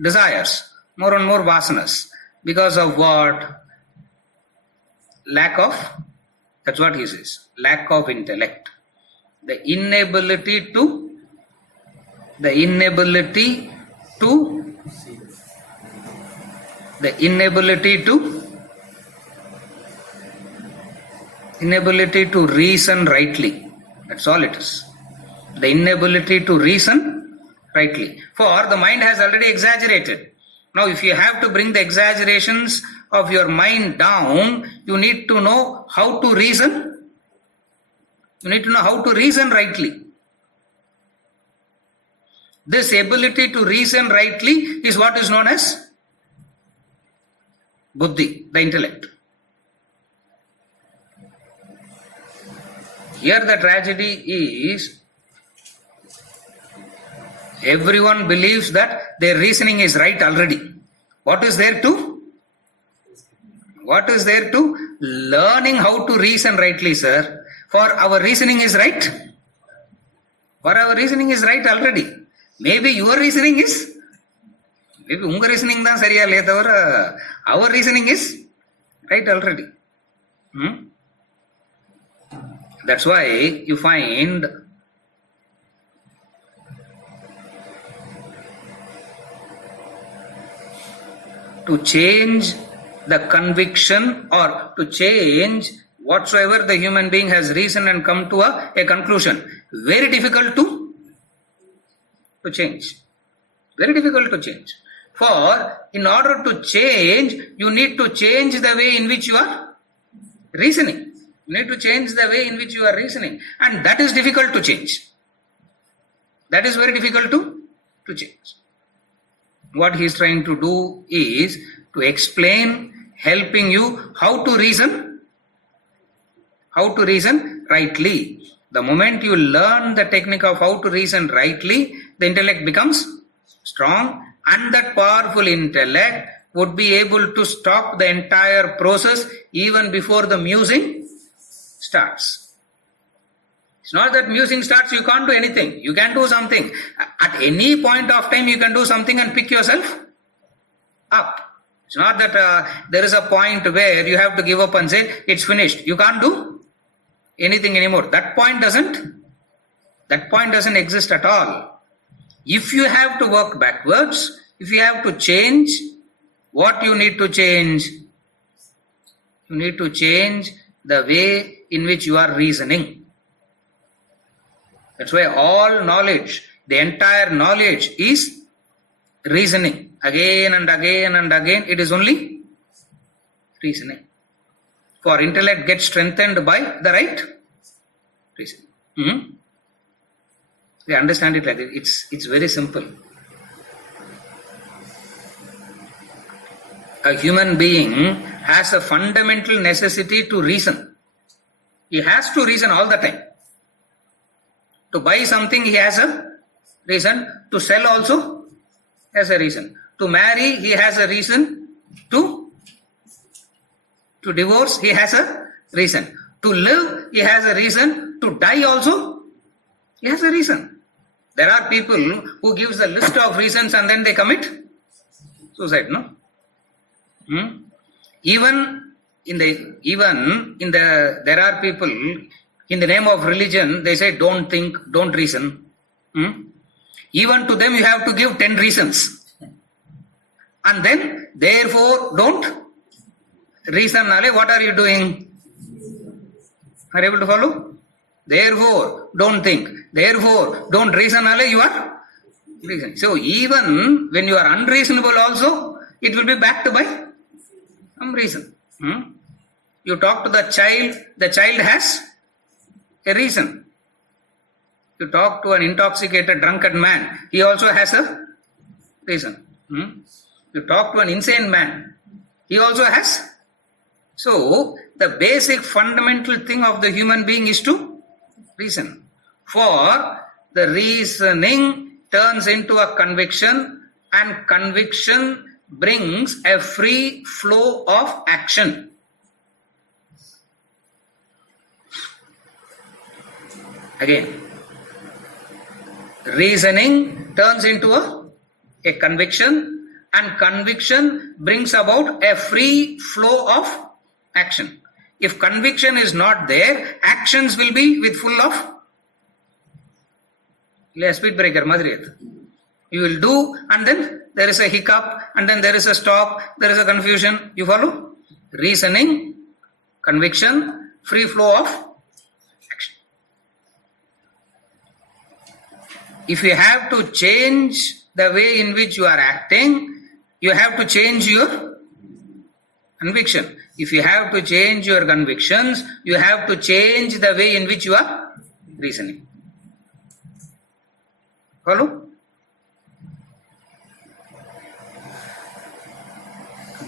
desires, more and more vasanas. Because of what? Lack of, that's what he says, lack of intellect. The inability to reason rightly. That's all it is. The inability to reason rightly. For the mind has already exaggerated. Now if you have to bring the exaggerations of your mind down, you need to know how to reason. You need to know how to reason rightly. This ability to reason rightly is what is known as buddhi, the intellect. Here the tragedy is, everyone believes that their reasoning is right already. What is there to? Learning how to reason rightly, sir. For our reasoning is right. For our reasoning is right already. Maybe your reasoning is, maybe unga reasoning da sariya le tavara, our reasoning is right already. That's why you find to change the conviction or to change whatsoever the human being has reasoned and come to a conclusion. Very difficult to change. Very difficult to change. For in order to change, you need to change the way in which you are reasoning. You need to change the way in which you are reasoning. And that is difficult to change. That is very difficult to change. What he is trying to do is to explain, helping you how to reason rightly. The moment you learn the technique of how to reason rightly, the intellect becomes strong, and that powerful intellect would be able to stop the entire process even before the musing starts. It's not that musing starts, you can't do anything. You can do something. At any point of time, you can do something and pick yourself up. It's not that there is a point where you have to give up and say, it's finished. You can't do anything anymore. That point doesn't exist at all. If you have to work backwards, if you have to change, what you need to change? You need to change the way in which you are reasoning. That's why all knowledge The entire knowledge is reasoning. Again and again and again, it is only reasoning. For intellect gets strengthened by the right reasoning. They understand it like this. It's very simple. A human being has a fundamental necessity to reason. He has to reason all the time. To buy something, he has a reason. To sell also has a reason. To marry, he has a reason. To divorce, he has a reason. To live, he has a reason. To die also, he has a reason. There are people who gives a list of reasons and then they commit suicide, no? Even there are people in the name of religion, they say don't think, don't reason. Even to them you have to give 10 reasons. And then, therefore, don't reason. What are you doing? Are you able to follow? Therefore, don't think. Therefore, don't reason. You are reasoning. So, even when you are unreasonable also, it will be backed by some reason. You talk to the child has a reason. You talk to an intoxicated, drunkard man, he also has a reason. You talk to an insane man, he also has. So, the basic fundamental thing of the human being is to reason. For the reasoning turns into a conviction, and conviction brings a free flow of action. Again, reasoning turns into a conviction, and conviction brings about a free flow of action. If conviction is not there, actions will be with full of speed breaker. You will do, and then there is a hiccup, and then there is a stop, there is a confusion. You follow? Reasoning, conviction, free flow of action. If you have to change the way in which you are acting, you have to change your conviction. If you have to change your convictions, you have to change the way in which you are reasoning. Follow?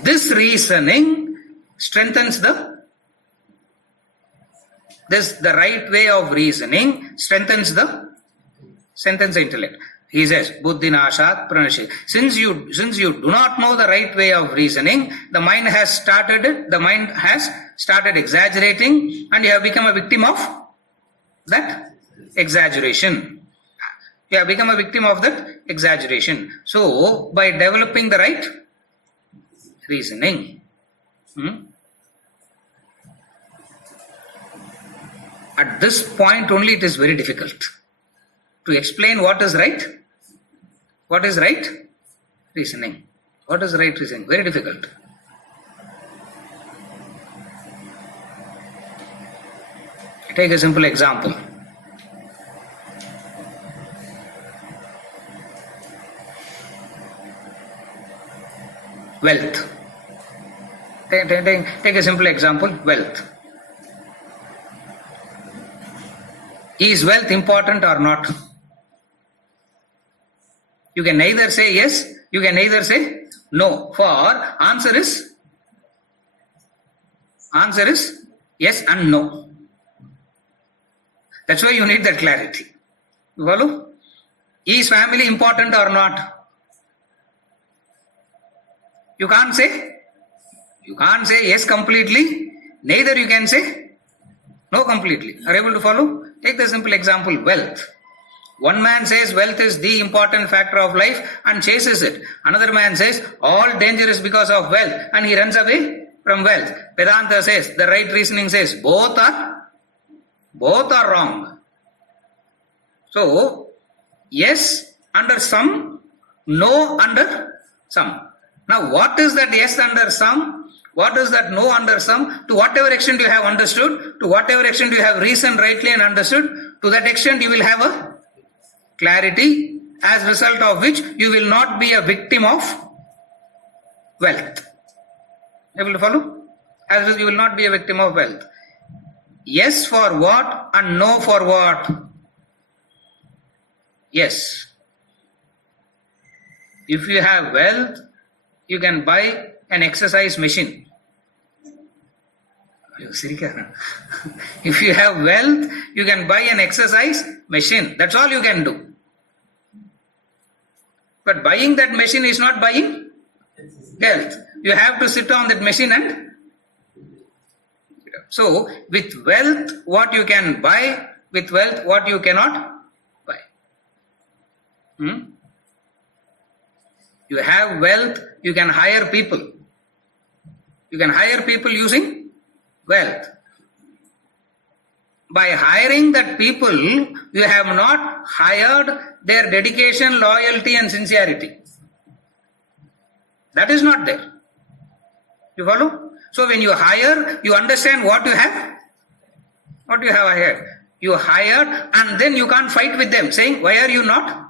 This reasoning strengthens the right way of reasoning strengthens the intellect. He says, Buddhinashat pranashit. Since you do not know the right way of reasoning, the mind has started exaggerating, and you have become a victim of that exaggeration. You have become a victim of that exaggeration. So, by developing the right reasoning, at this point only it is very difficult to explain what is right. What is right reasoning? What is right reasoning? Very difficult. Take a simple example. Wealth. Take a simple example, wealth. Is wealth important or not? You can neither say yes, you can neither say no. For answer is yes and no. That's why you need that clarity. You follow? Is family important or not? You can't say yes completely, neither you can say no completely. Are you able to follow? Take the simple example, wealth. One man says wealth is the important factor of life and chases it. Another man says all danger is because of wealth and he runs away from wealth. Vedanta says, the right reasoning says both are wrong. So, yes under some, no under some. Now, what is that yes under some? What is that no under some? To whatever extent you have understood, to whatever extent you have reasoned rightly and understood, to that extent you will have a clarity, as a result of which you will not be a victim of wealth. Able to follow? As a result, you will not be a victim of wealth. Yes for what and no for what? Yes. If you have wealth, you can buy an exercise machine. If you have wealth, you can buy an exercise machine. That's all you can do. But buying that machine is not buying health. You have to sit on that machine and... So, with wealth, what you can buy, with wealth, what you cannot buy. You have wealth, you can hire people. You can hire people using wealth. By hiring that people, you have not hired their dedication, loyalty and sincerity. That is not there. You follow? So when you hire, you understand what you have. What you have hired. You hired and then you can't fight with them saying, why are you not?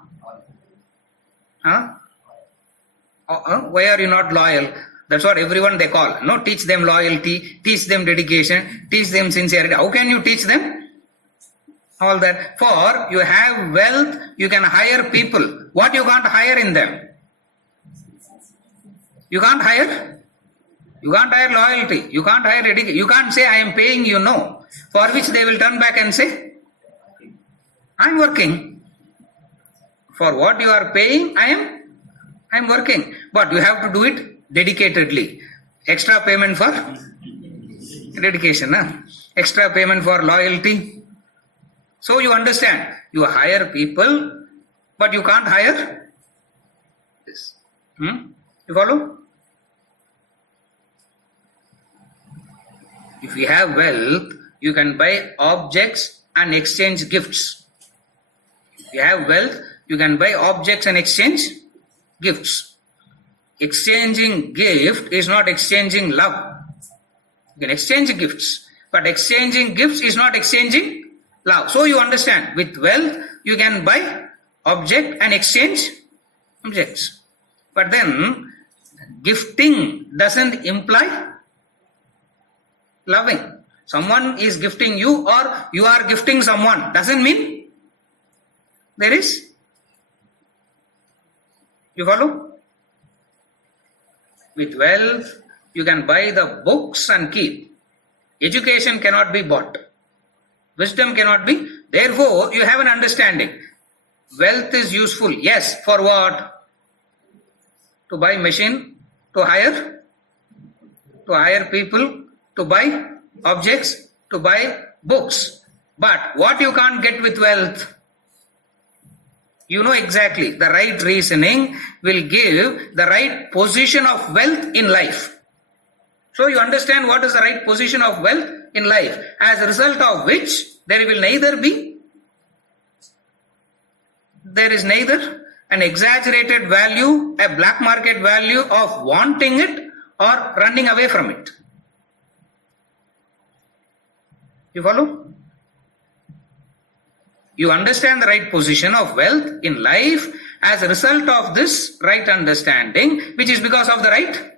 Why are you not loyal? That's what everyone they call. No, teach them loyalty, teach them dedication, teach them sincerity. How can you teach them? All that. For you have wealth, you can hire people. What you can't hire in them? You can't hire? You can't hire loyalty. You can't hire dedication. You can't say, I am paying you, no. For which they will turn back and say, I am working. For what you are paying, I am working. But you have to do it dedicatedly. Extra payment for dedication. Extra payment for loyalty. So you understand. You hire people, but you can't hire this. You follow? If you have wealth, you can buy objects and exchange gifts. If you have wealth, you can buy objects and exchange gifts. Exchanging gift is not exchanging love. You can exchange gifts, but exchanging gifts is not exchanging love. So you understand, with wealth, you can buy object and exchange objects. But then, gifting doesn't imply loving. Someone is gifting you or you are gifting someone. Doesn't mean there is. You follow? With wealth, you can buy the books and keep. Education cannot be bought. Wisdom cannot be. Therefore, you have an understanding. Wealth is useful. Yes. For what? To buy machine, to hire people, to buy objects, to buy books. But what you can't get with wealth, you know exactly. The right reasoning will give the right position of wealth in life. So you understand what is the right position of wealth in life, as a result of which there is neither an exaggerated value, a black market value of wanting it or running away from it. You follow? You understand the right position of wealth in life as a result of this right understanding, which is because of the right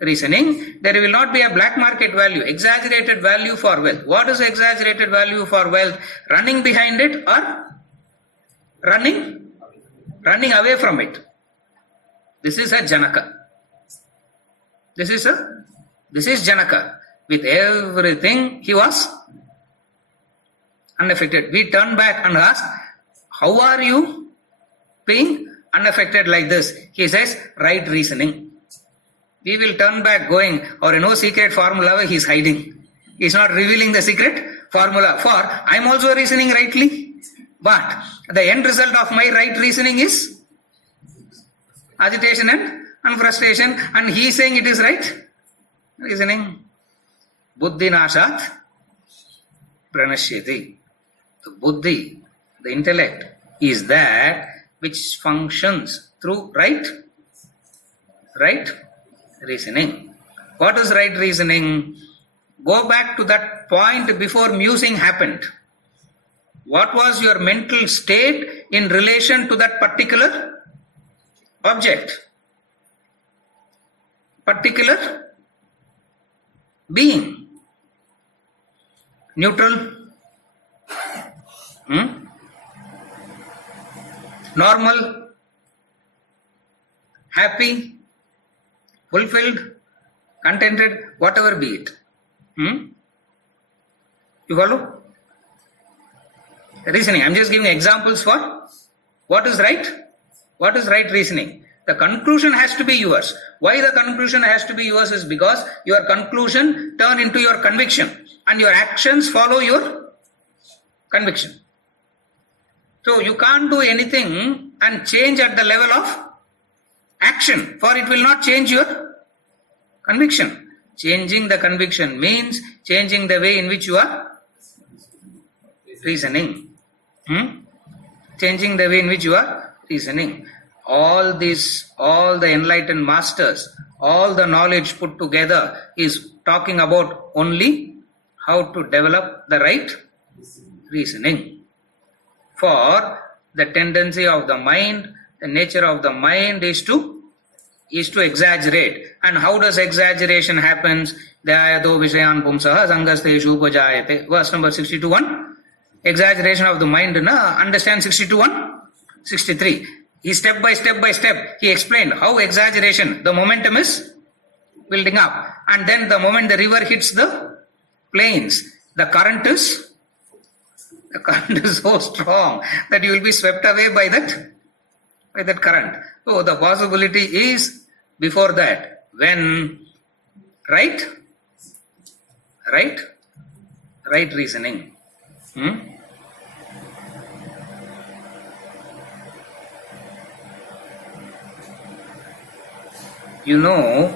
reasoning. There will not be a black market value, exaggerated value for wealth. What is exaggerated value for wealth? Running behind it or running away from it. This is a Janaka. This is Janaka. With everything, he was unaffected. We turn back and ask, how are you being unaffected like this? He says, right reasoning. We will turn back going, or no secret formula he is hiding. He is not revealing the secret formula. For I am also reasoning rightly, but the end result of my right reasoning is agitation and frustration, and he is saying it is right reasoning. Buddhi nashat pranashyati. The buddhi, the intellect, is that which functions through right reasoning. What is right reasoning? Go back to that point before musing happened. What was your mental state in relation to that particular object? Particular being? Neutral? Normal? Happy? Fulfilled? Contented? Whatever be it. You follow? Reasoning. I'm just giving examples for what is right. What is right reasoning? The conclusion has to be yours. Why the conclusion has to be yours is because your conclusion turn into your conviction and your actions follow your conviction. So you can't do anything and change at the level of action, for it will not change your conviction. Changing the conviction means changing the way in which you are reasoning. Changing the way in which you are reasoning. All the enlightened masters, all the knowledge put together is talking about only how to develop the right reasoning. For the tendency of the mind, the nature of the mind is to exaggerate. And how does exaggeration happens? Dhyayado vishayan pumsaha sangasteshu upajayate. Verse number 62:1. Exaggeration of the mind. Understand 62:1? 63. He step by step, he explained how exaggeration, the momentum is building up. And then the moment the river hits the plains, the current is so strong that you will be swept away by that current. So the possibility is before that, when right reasoning. You know,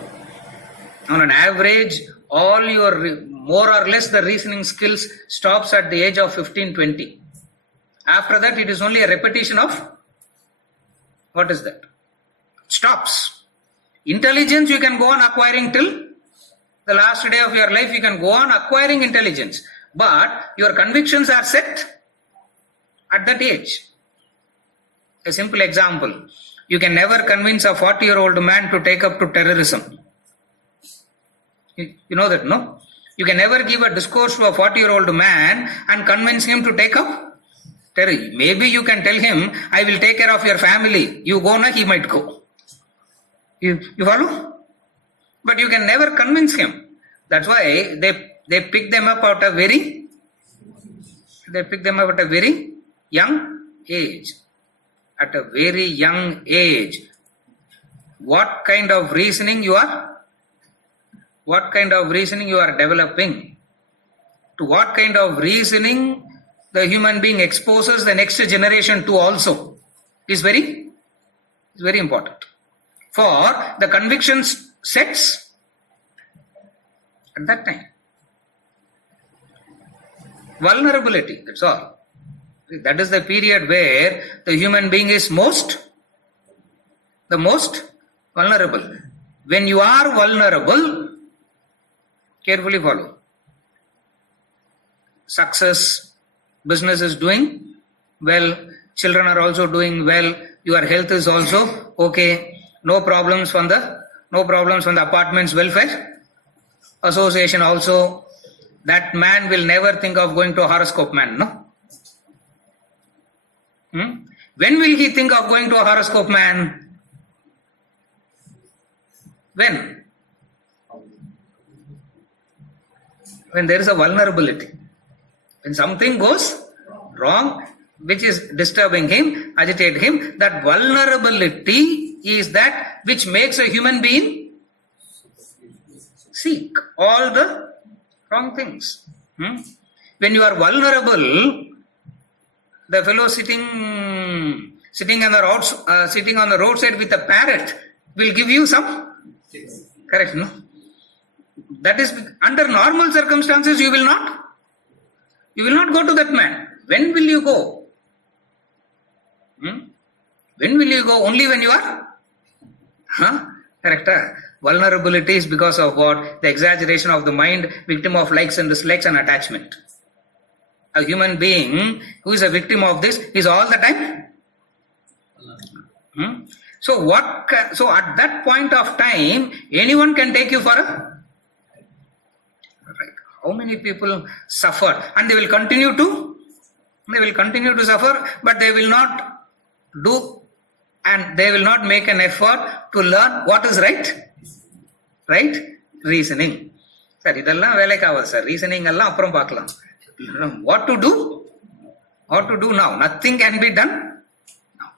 on an average, all your more or less the reasoning skills stops at the age of 15-20. After that, it is only a repetition of what is that? Stops. Intelligence you can go on acquiring till the last day of your life. You can go on acquiring intelligence, but your convictions are set at that age. A simple example. You can never convince a 40-year-old man to take up to terrorism. You know that, no? You can never give a discourse to a 40-year-old man and convince him to take up terrorism. Maybe you can tell him, I will take care of your family. You go now, he might go. You follow? But you can never convince him. That's why they pick them up at a very young age. At a very young age. What kind of reasoning you are developing? To what kind of reasoning the human being exposes the next generation to also is very important. For the conviction sets at that time. Vulnerability, that's all. That is the period where the human being is the most vulnerable. When you are vulnerable, carefully follow. Success, business is doing well, children are also doing well, your health is also okay, no problems from the apartment's welfare association also. That man will never think of going to a horoscope man, no? When will he think of going to a horoscope man? When? When there is a vulnerability. When something goes wrong, which is disturbing him, agitate him, that vulnerability is that which makes a human being seek all the wrong things. When you are vulnerable, the fellow sitting on the roadside with a parrot will give you some correct, no? That is under normal circumstances you will not go to that man. When will you go? When will you go? Only when you are correct. Vulnerability is because of what? The exaggeration of the mind, victim of likes and dislikes and attachment. a human being who is a victim of this is all the time. So at that point of time, anyone can take you for a. Right. How many people suffer, and they will continue to suffer, but they will not do, and they will not make an effort to learn what is right reasoning. Sir, இதெல்லாம் வேலைக்கு ஆகாது sir. Reasoning எல்லாம் அப்புறம் பார்க்கலாம். What to do now? Nothing can be done now.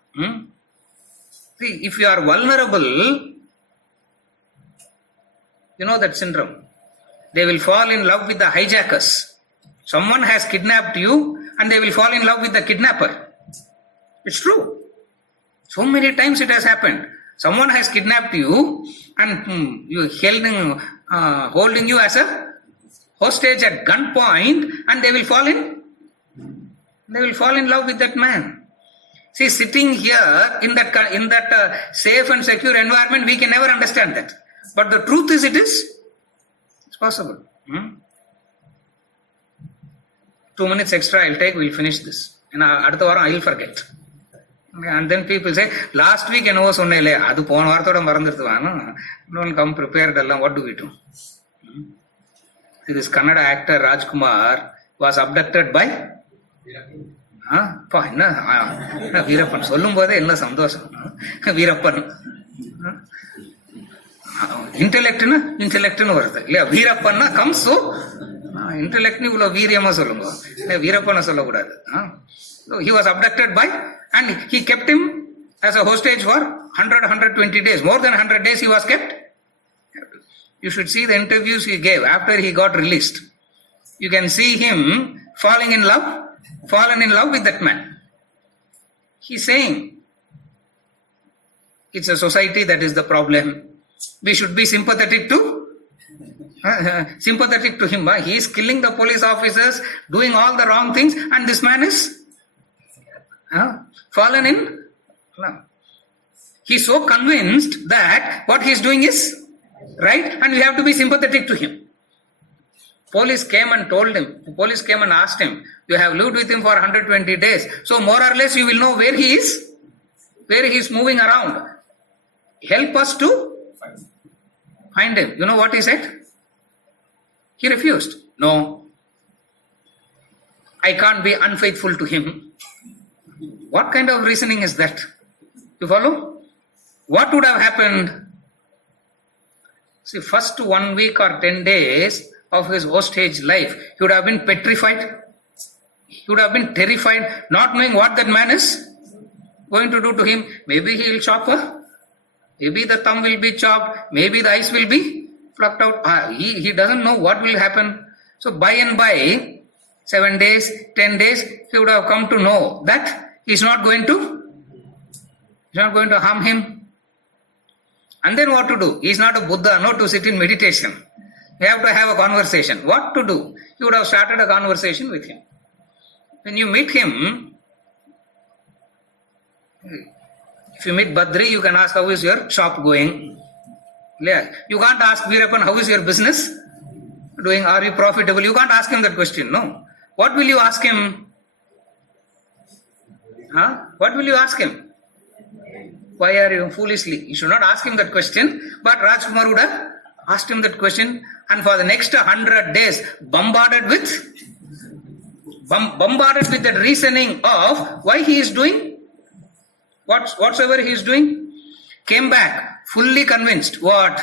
See, if you are vulnerable, you know that syndrome. They will fall in love with the hijackers. Someone has kidnapped you and they will fall in love with the kidnapper. It's true. So many times it has happened. Someone has kidnapped you and you holding you as a hostage at gunpoint, and they will fall in love with that man. See, sitting here in that safe and secure environment, we can never understand that. But the truth is, it's possible. 2 minutes extra I'll take, we'll finish this. And அடுத்த வாரம் I'll forget. And then people say, last week என்னவோ சொன்னேலே, அது போன வாரத்தோட மறந்துடுது வேணும். Don't come prepared எல்லாம். What do we do? This Kannada actor Rajkumar was abducted by என்ன வீரப்பன் சொல்லும் போதே என்ன சந்தோஷம். வீரப்பன் இன்டெலெக்ட்னு வருது இல்லையா? வீரப்பன்னா கம்ஸ். இன்டெலெக்ட்னு இவ்வளவு வீரியமா சொல்லுங்க, வீரப்பனை சொல்லக்கூடாது. So he was abducted by, and he kept him as a hostage for 120 days. More than 100 days he was kept. You should see the interviews he gave after he got released. You can see him fallen in love with that man. He's saying, it's a society that is the problem. We should be sympathetic to him. He is killing the police officers, doing all the wrong things, and this man is fallen in love. He's so convinced that what he's doing is right, and we have to be sympathetic to him. Police came and asked him, you have lived with him for 120 days, so more or less you will know where he is moving around. Help us to find him. You know what he said? He refused. No, I can't be unfaithful to him. What kind of reasoning is that? You follow? What would have happened? See, first 1 week or 10 days of his hostage life, he would have been petrified. He would have been terrified, not knowing what that man is going to do to him. Maybe he will chop her. Maybe the thumb will be chopped. Maybe the eyes will be plucked out. He doesn't know what will happen. So by and by, 7 days, 10 days, he would have come to know that he's not going to harm him. And then what to do? He's not a Buddha, not to sit in meditation. You have to have a conversation. What to do? You would have started a conversation with him. When you meet him, if you meet Badri, you can ask, how is your shop going? You can't ask Veerappan, how is your business doing? Are you profitable? You can't ask him that question, no. What will you ask him? What will you ask him? Why are you foolishly? You should not ask him that question, but Rajkumar would have asked him that question, and for the next 100 days, bombarded with that reasoning of why he is doing whatsoever he is doing, came back fully convinced. What?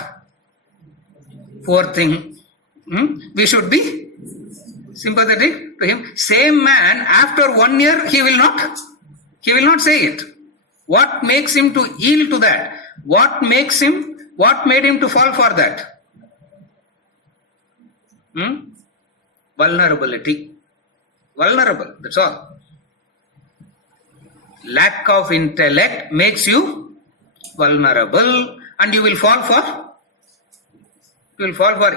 Poor thing. We should be sympathetic to him. Same man, after 1 year, he will not say it. What makes him to yield to that? What made him to fall for that? Vulnerability. Vulnerable, that's all. Lack of intellect makes you vulnerable, and you will fall for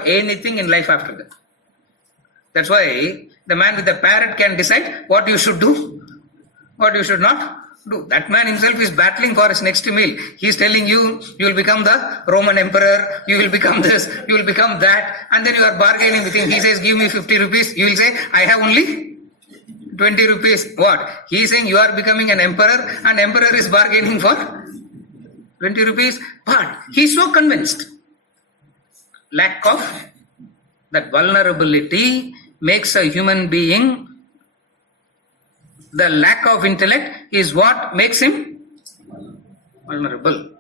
anything in life after that. That's why the man with the parrot can decide what you should do, what you should not do. That man himself is battling for his next meal. He is telling you, you will become the Roman emperor, you will become this, you will become that, and then you are bargaining with him. He says, give me 50 rupees. You will say, I have only 20 rupees. What? He is saying you are becoming an emperor and emperor is bargaining for 20 rupees. But he is so convinced. Lack of that vulnerability makes a human being, the lack of intellect is what makes him vulnerable.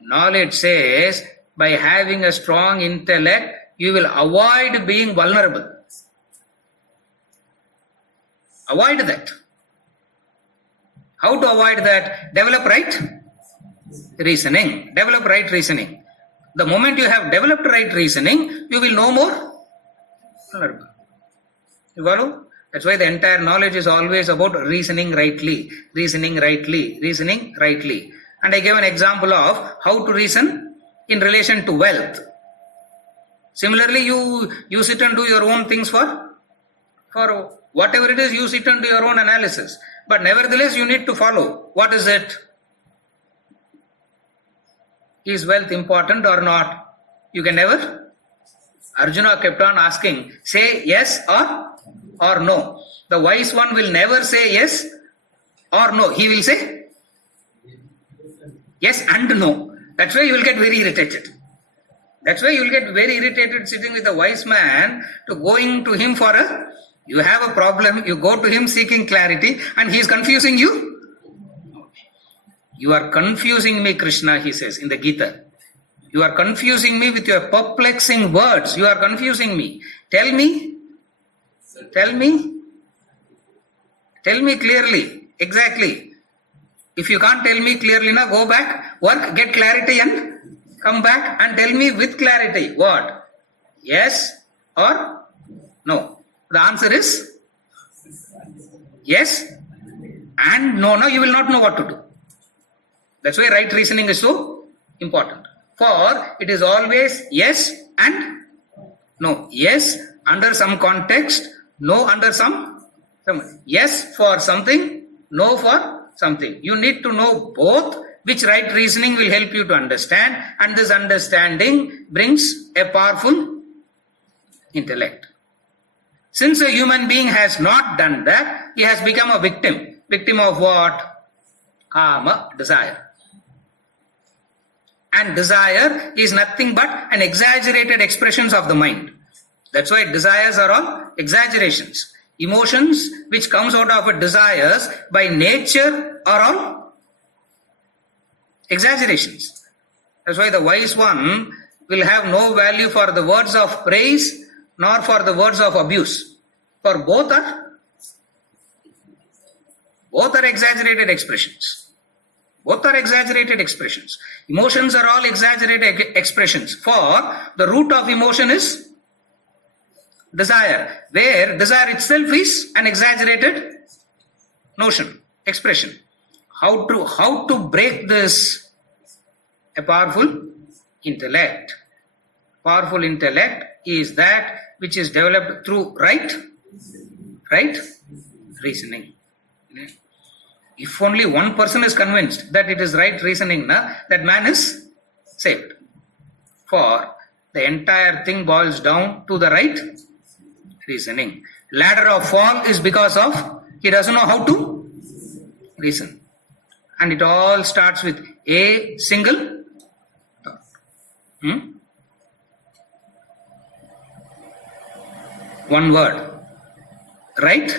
Knowledge says by having a strong intellect, you will avoid being vulnerable. Avoid that. How to avoid that? Develop right reasoning. Develop right reasoning. The moment you have developed right reasoning, you will no more vulnerable. You follow? That's why the entire knowledge is always about reasoning rightly, reasoning rightly, reasoning rightly. And I gave an example of how to reason in relation to wealth. Similarly, you sit and do your own things for whatever it is, you sit and do your own analysis. But nevertheless, you need to follow. What is it? Is wealth important or not? You can never. Arjuna kept on asking, say yes or no. The wise one will never say yes or no. He will say yes and no. That's why you will get very irritated. That's why you will get very irritated sitting with a wise man to going to him for you have a problem, you go to him seeking clarity and he is confusing you. You are confusing me, Krishna, he says in the Gita. You are confusing me with your perplexing words. You are confusing me. Tell me clearly, exactly. If you can't tell me clearly, now go back, work, get clarity and come back and tell me with clarity. What? Yes or no? The answer is yes and no. Now you will not know what to do. That's why right reasoning is so important. For it is always yes and no. Yes under some context, no under some. Yes for something, no for something. You need to know both, which right reasoning will help you to understand, and this understanding brings a powerful intellect. Since a human being has not done that, he has become a victim. Victim of what? Kama, desire. And desire is nothing but an exaggerated expressions of the mind. That's why desires are all exaggerations. Emotions which comes out of a desires by nature are all exaggerations. That's why the wise one will have no value for the words of praise nor for the words of abuse. For both are exaggerated expressions. Both are exaggerated expressions. Emotions are all exaggerated expressions. For the root of emotion is desire, where desire itself is an exaggerated notion, expression. How to break this? A powerful intellect. Powerful intellect is that which is developed through right reasoning. If only one person is convinced that it is right reasoning, that man is saved. For the entire thing boils down to the right reasoning. Ladder of fall is because of he doesn't know how to reason. And it all starts with a single thought. One word. Right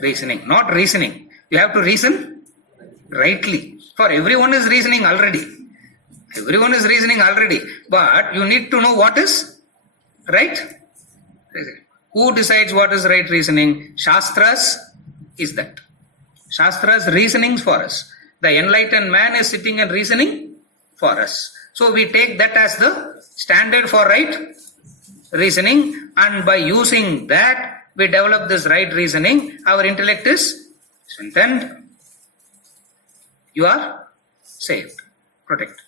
reasoning, not reasoning. You have to reason rightly. For everyone is reasoning already. Everyone is reasoning already. But you need to know what is right reasoning. Who decides what is right reasoning? Shastras is that. Shastras reasonings for us. The enlightened man is sitting and reasoning for us. So we take that as the standard for right reasoning, and by using that we develop this right reasoning. Our intellect is strengthened. You are saved, protected.